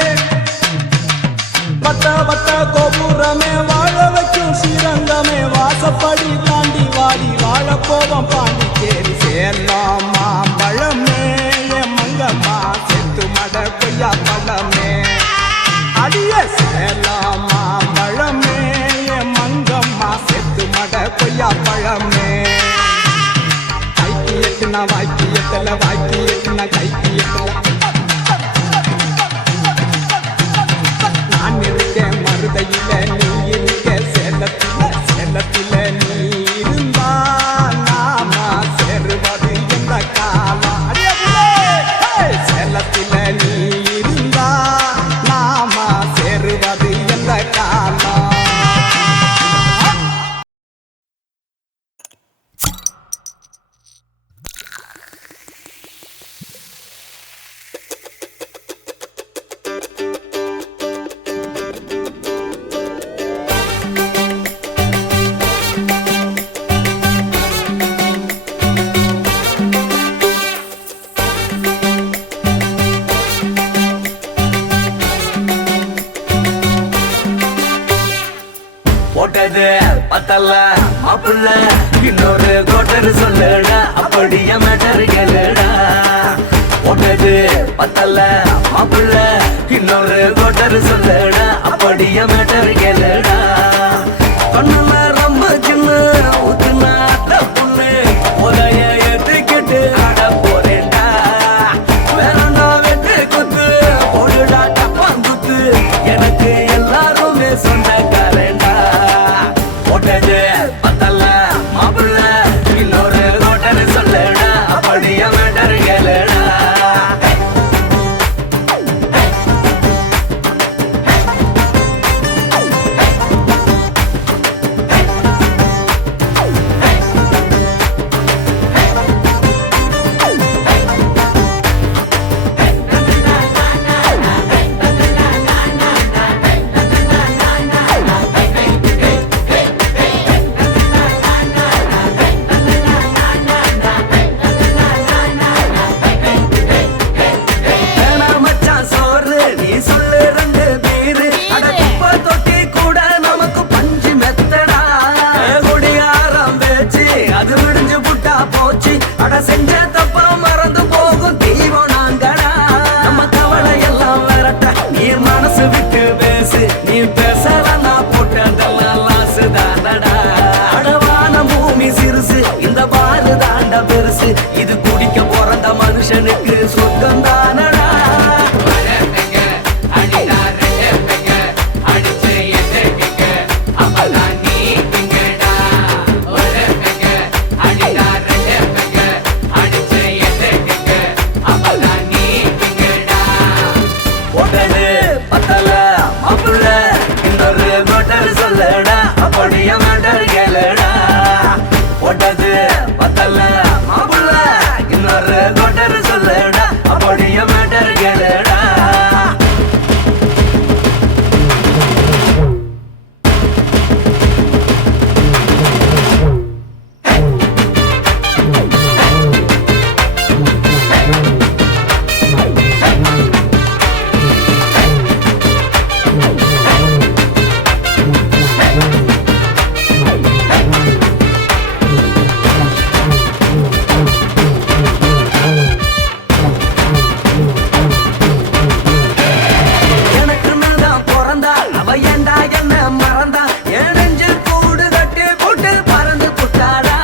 வட்ட வட்ட கோபுரமே வாழ வைக்கும் ஸ்ரீரங்கமே வாசப்படி தாண்டி வாடி வாழப்போவம் பாண்டிச்சேரி சேலாம் மாம்பழமே என் மங்கம்மா செத்து மட கொய்யா பழமே அடிய சேலாம் மாம்பழமே என் மங்கம்மா செத்து மட கொய்யா பழமே கைக்கு எட்டுனா வாய்க்கு எட்டல வாய்க்கு எட்டுனா கைக்கு எட்டல நான் இருக்கேன் மருதையில நீ இருக்க சேலத்தில சேலத்தில நீ இருந்தா நாம சேருவது எந்த காலம் சேலத்தில நீ இருந்தா நாம சேருவது எந்த காலம் போட்டது பத்தல்ல மாப்புள்ள இன்னொரு கோட்டர் சொல்லுடா அப்படியே மேட்டர் கேளுடா போட்டது பத்தல்ல மாப்புள்ள இன்னொரு கோட்டர் சொல்லுடா அப்படியே மேட்டர் கேளுடா கண்ணுல ரொம்ப சின்ன ஊத்துனா பொண்ணு உதய ஏத்துக்கிட்டு ஆட போறேன்டா வேறண்டா வெட்டு குத்து போடுடா டப்பாங்குத்து எனக்கு எல்லாருமே சொந்தக்காரேண்டா போட்டது பத்தல்ல மாப்புள்ள இன்னொரு கோட்டர் சொல்லுடா அப்படியே மேட்டர் கேளுடா இது குடிக்க பிறந்த மனுஷனுக்கு சொர்க்கம் தானடா போட்டது பத்தல மாப்பிள்ள இன்னொரு மோட்டர் சொல்லடா அப்படியே மோட்டர் கேளுடா போட்டது பத்தல மாப்பிள்ள இன்னொரு மோட்டர் சொல்லடா அப்படியே மோட்டர் கேளுடா எனக்குன்னு தான் பிறந்தா அவ ஏண்டா என்ன மறந்தா என் நெஞ்சில் கூடு கட்டி போட்டு பறந்து புட்டாடா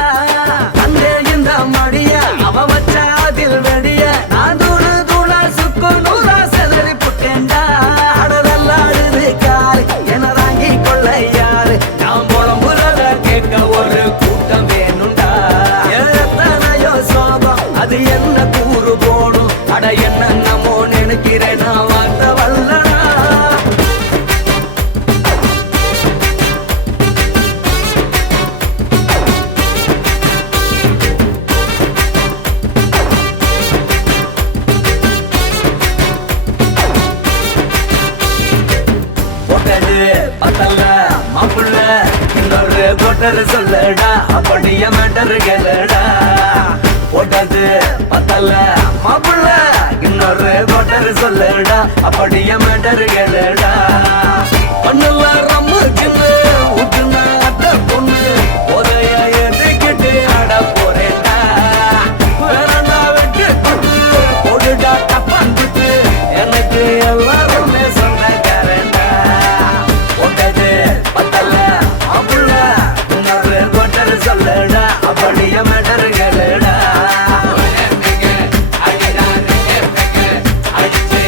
அங்கே இந்த மடிய அவ வச்ச அதில் வெடிய நான் தூணு தூணா சுக்கு நூறா செதறி புட்டேன்டா அடதல்லாடுது காரு என தாங்கி கொள்ள யாரு நான் புலம்புறத கேட்க ஒரு கூட்டம் வேணுண்டா எத்தனையோ சோகம் அது என்ன கூறு போடும் அட என்னமோ நினைக்கிறேன் நான் வார்த்தை வல்லடா போட்டது பத்தல மாப்பிள்ள இன்னொரு போட்டர் சொல்லடா அப்படியே மேட்டர் கேளுடா போட்டது பத்தல மாப்பிள்ள இன்னொரு போட்டர் சொல்லடா அப்படியே மேட்டர் கேளுடா பண்ணுல ரம்மு சின்ன ஊட்டுன அத்த பொண்ணு உதய ஏற்றிக்கிட்டு ஆட போறேன்டா வேறண்டா வெட்டு கொட்டு போடுடா டப்பான் விட்டு எனக்கு எல்லாருமே சொந்தக்காரன்டா போட்டது பத்தல மாப்பிள்ள இன்னொரு போட்டர் சொல்லடா அப்படியே மேட்டர் கேளுடா அடிச்சு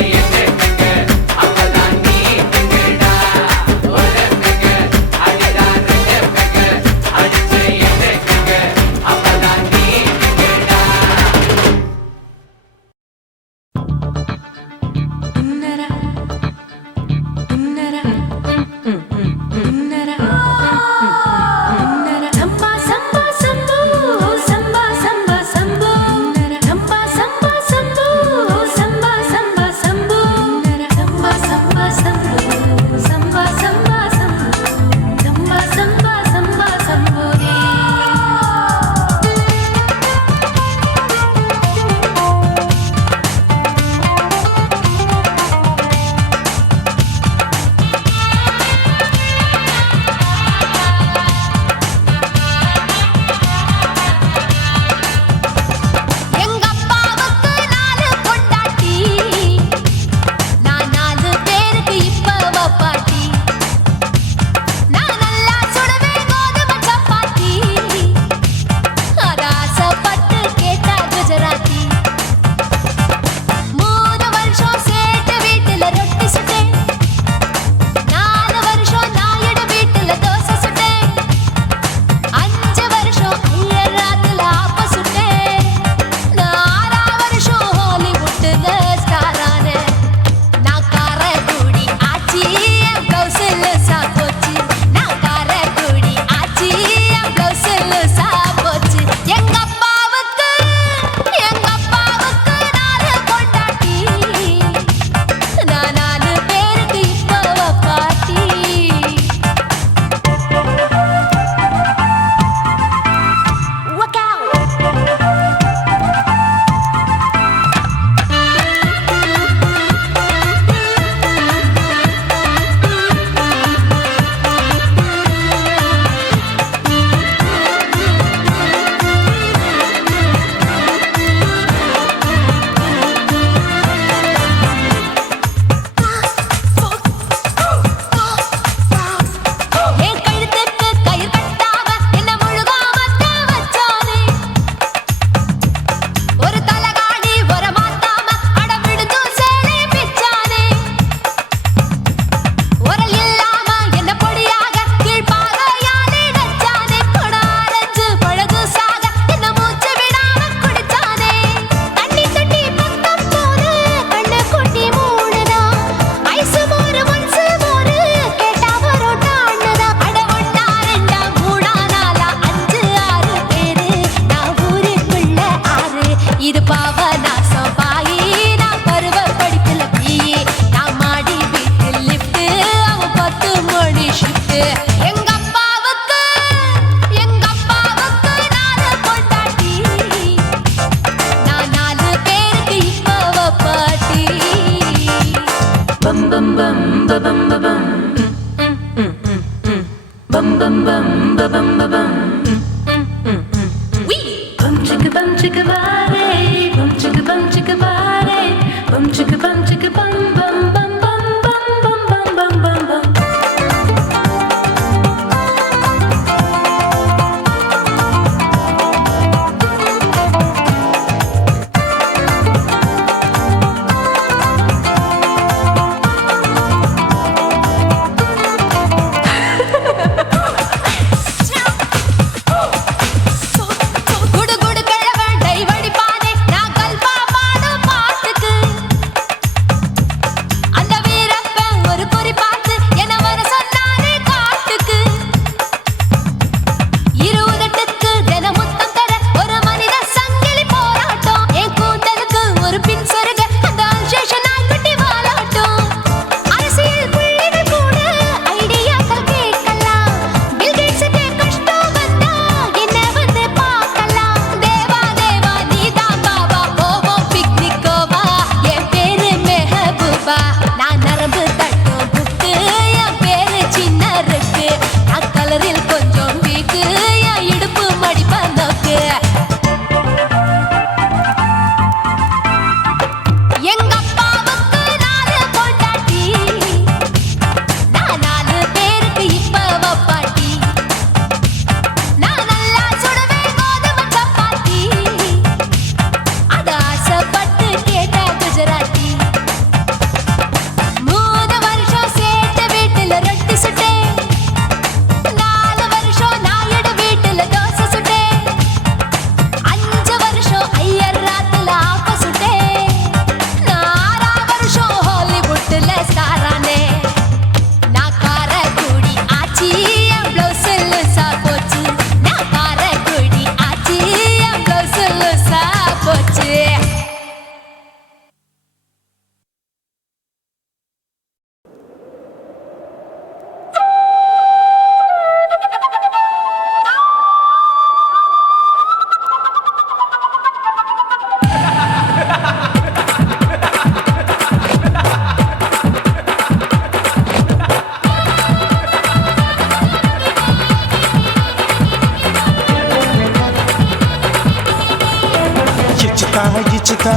ఇచ్చుతా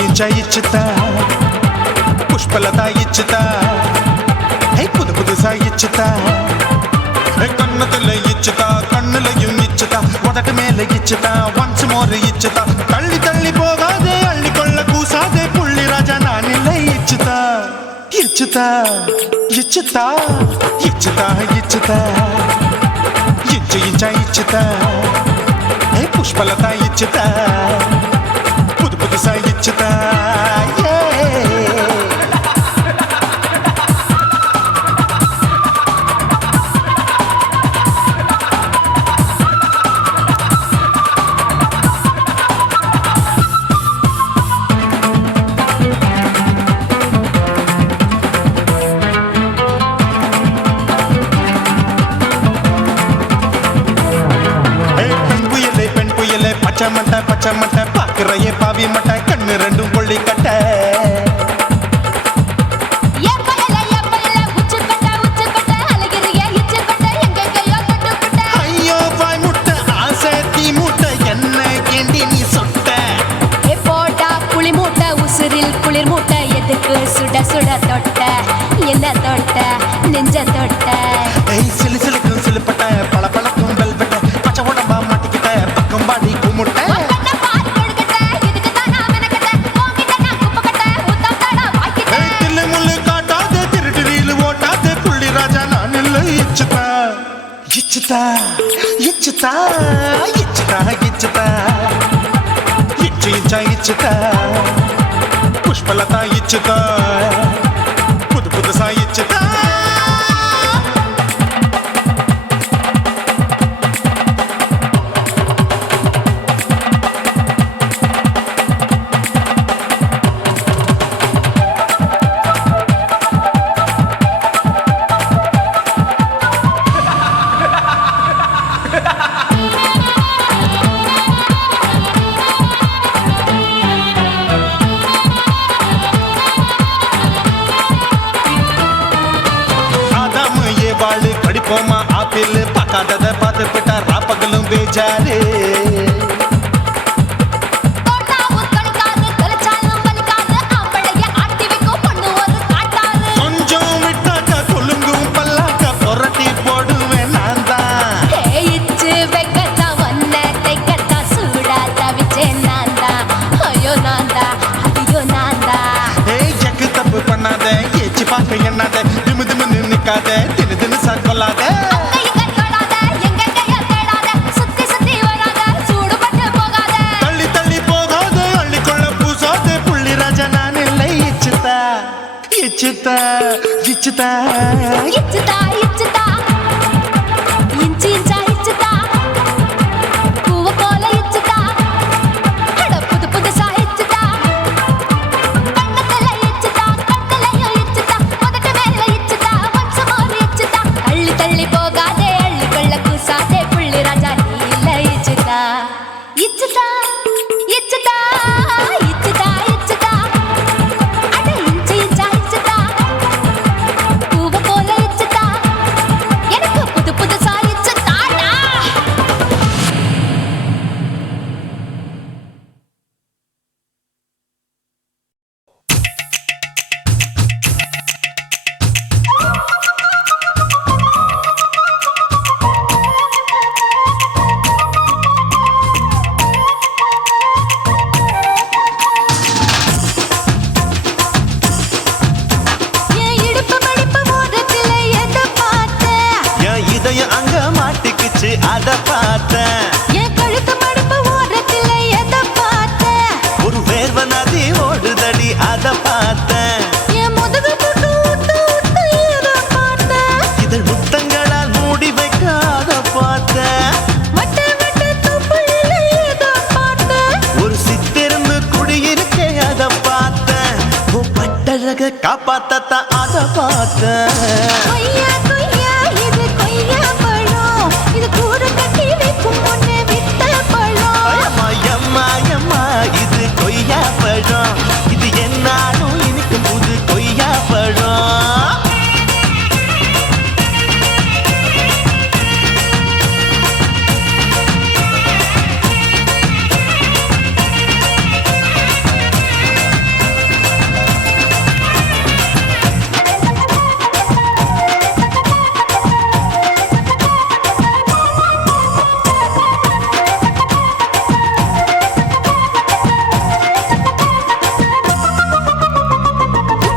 ఇంచ ఇచ్చుతా పుష్పలత ఇచ్చుతా புது புதுசா இச்சுதா கண்ணத்துல இச்சுதா கண்ணுலையும் இச்சுதா உதட்டு மேல இச்சுதா ஒன்ஸ் மோர் இச்சுதா தள்ளி தள்ளி போகாதே அள்ளி கொள்ள கூசாதே புள்ளி ராஜா நான் இல்லை இச்சுதா இச்சுதா இச்சுதா இச்சுதா இச்சுதா இஞ்சா இச்சுதா புஷ்பலதா இச்சுதா புது புதுசா இச்சுதா பச்சை மட்டை பாக்குறையே பாவி மட்டை கண்ணு ரெண்டும் கொள்ளி கட்ட ஐயோ பாய் முட்டை ஆசை தீ மூட்டை என்ன கேண்டி நீ சொட்ட போட்டா புளி மூட்டை உசுரில் குளிர் மூட்டை எதுக்கு சுட சுட தொட்ட என்ன தொட்ட நெஞ்ச தொட்ட சிலு சிலுக்கும் சிலுப்பட்ட பல பழக்கும் வெல்வெட்ட பச்சை உடம்பா மாட்டிக்கிட்ட பக்கம் பாடி குமுட்ட இச்சுதா இச்சுதா இச்சுதா இச்சுதா இச்சு இச்சா இச்சுதா புஷ்பலதா இச்சுதா புது புதுசா இச்சுதா போமா ஆப்பிள் பார்க்காதத பார்த்து விட்டா ராப்பகலும் பேஜாரு கொஞ்சம் விட்டாக்க கொலுங்கும் பல்லாக்க புரட்டி போடுவேன் நான் தான் ஜக்கு தப்பு பண்ணாத ஏச்சு பார்க்க எண்ணாத திமு திமு நிக்காத தினு தினு சாக்கொள்ளாத தள்ளி தள்ளி போகாத அள்ளிக்கொள்ள பூசாத புள்ளி ராஜா நான் இல்லை இச்சுதா இச்சுதா இச்சுதா அத பார்த்தேன் என் கழுத்து மடிப்பு ஓரத்தில் எதை பார்த்தேன் ஒரு வேர்வ நதி ஓடுதடி அத பார்த்தேன் என் முதுகு புட்டு ஊத்து ஊத்து எதை பார்த்தேன் இதழ் முத்தங்களால் மூடி வைக்க அத பார்த்தேன் வட்ட வட்ட துப்புல எதை பார்த்தேன் ஒரு சித்திருந்து குடியிருக்கே அத பார்த்தேன் பட்டழக காப்பாத்தத்தான் அத பார்த்தேன் கொய்யா கொய்யா இது கொய்யா பழம் இது கூறு கட்டி வைக்கும் முன்னே விட்ட பழம் அம்மா அம்மா இது கொய்யா பழம் இது என்னாலும் இனிக்கும் புது கொய்யா பழம்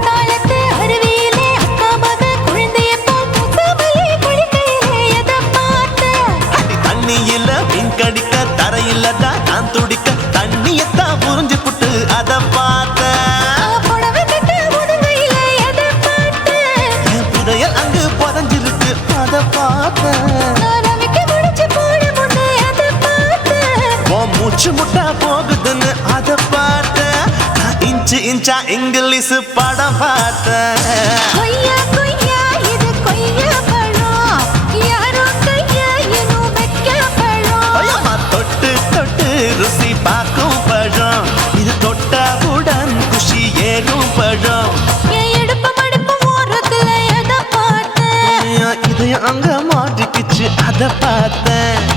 தாளத்து அருவியிலே அக்கா மக குழந்தைய போல் முத்தமல்லி குளிக்கையிலே எதை பார்த்தேன் தண்ணியில மீன் கடிக்க தரையில தான் நான் துடிக்க தண்ணியத்தான் புரிஞ்சு புட்டு அத பார்த்தேன் புடவை கட்ட முதுகையில எதை பார்த்தேன் என் புதையல் அங்கு புதஞ்சிருக்கு அத பார்த்தேன் ரவிக்கு முடிச்சு போட முன்னே எதை பார்த்தேன் உன் மூச்சு முட்டா போகுதுன்னு அத பார்த்தேன் நான் இன்ச்சு இன்ச்சா இங்கிலீஷ் படம் பார்த்தேன் கொய்யா கொய்யா இது கொய்யா பழம் யாரோ கையா இன்னும் வைக்க பழம் ஐயம்மா தொட்டு தொட்டு ருசி பார்க்கும் பழம் இது தொட்டவுடன் குஷி ஏறும் பழம் என் இடுப்பு மடிப்பு ஓரத்துல எதை பார்த்தேன் இதயம் அங்க மாட்டிக்கிச்சு அத பார்த்தேன்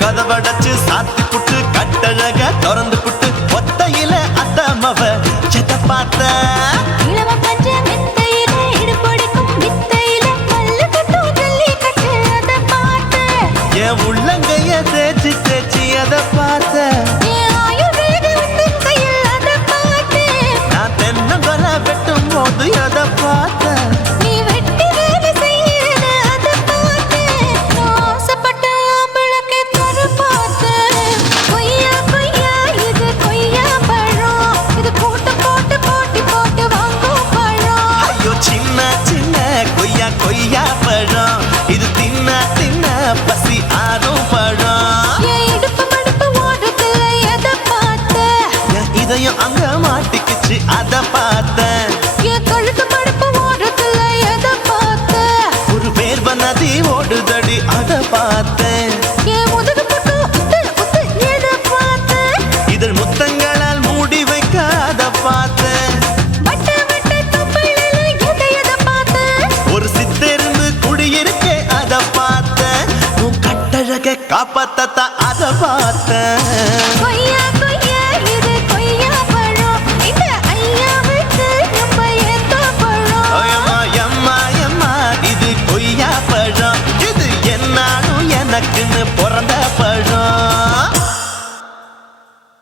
கதவடைச்சு சாத்தி புட்டு கட்டழக திறந்து புட்டு ஒத்தையில அத்தமவ செத்த பார்த்த இளவ பஞ்ச மெத்தையில இடுப்படிக்கும் வித்தையில பல்லு கட்டும் ஜல்லி கட்டு அதை பார்த்தேன் என் உள்ளங்கைய தேய்ச்சி தேய்ச்சி அத பார்த்த என் ஆயுர்வேத உந்தன் கையில் அதை பார்த்தேன் நான் தென்னங்கொலை வெட்டும் போது அத பார்த்த நீ வெட்டி வேலை செய்யறது அதை பார்த்தேன் நான் ஆசைப்பட்ட ஆம்பளுக்கு தர பார்த்தேன் கொய்யா கொய்யா இது கொய்யா பழம் இது கூட்ட போட்டு போட்டி போட்டு பார்த்தேன். என் கழுத்து மடுப்பு ஓடுறதுல எதை பார்த்த? ஒரு வேர்வ நதி ஓடுதடி அத பார்த்தேன். என் முதுகு பக்கம் உத்து உத்து எதை பார்த்த? இதழ் முத்தங்களால் மூடி வைக்க அத பார்த்தேன். வட்ட வட்ட தொப்பையில எதை பார்த்த? ஒரு சித்தெருந்து குடியிருக்க அத பார்த்தேன். உன் கட்டழக காப்பாத்தத்த அத பார்த்தேன்.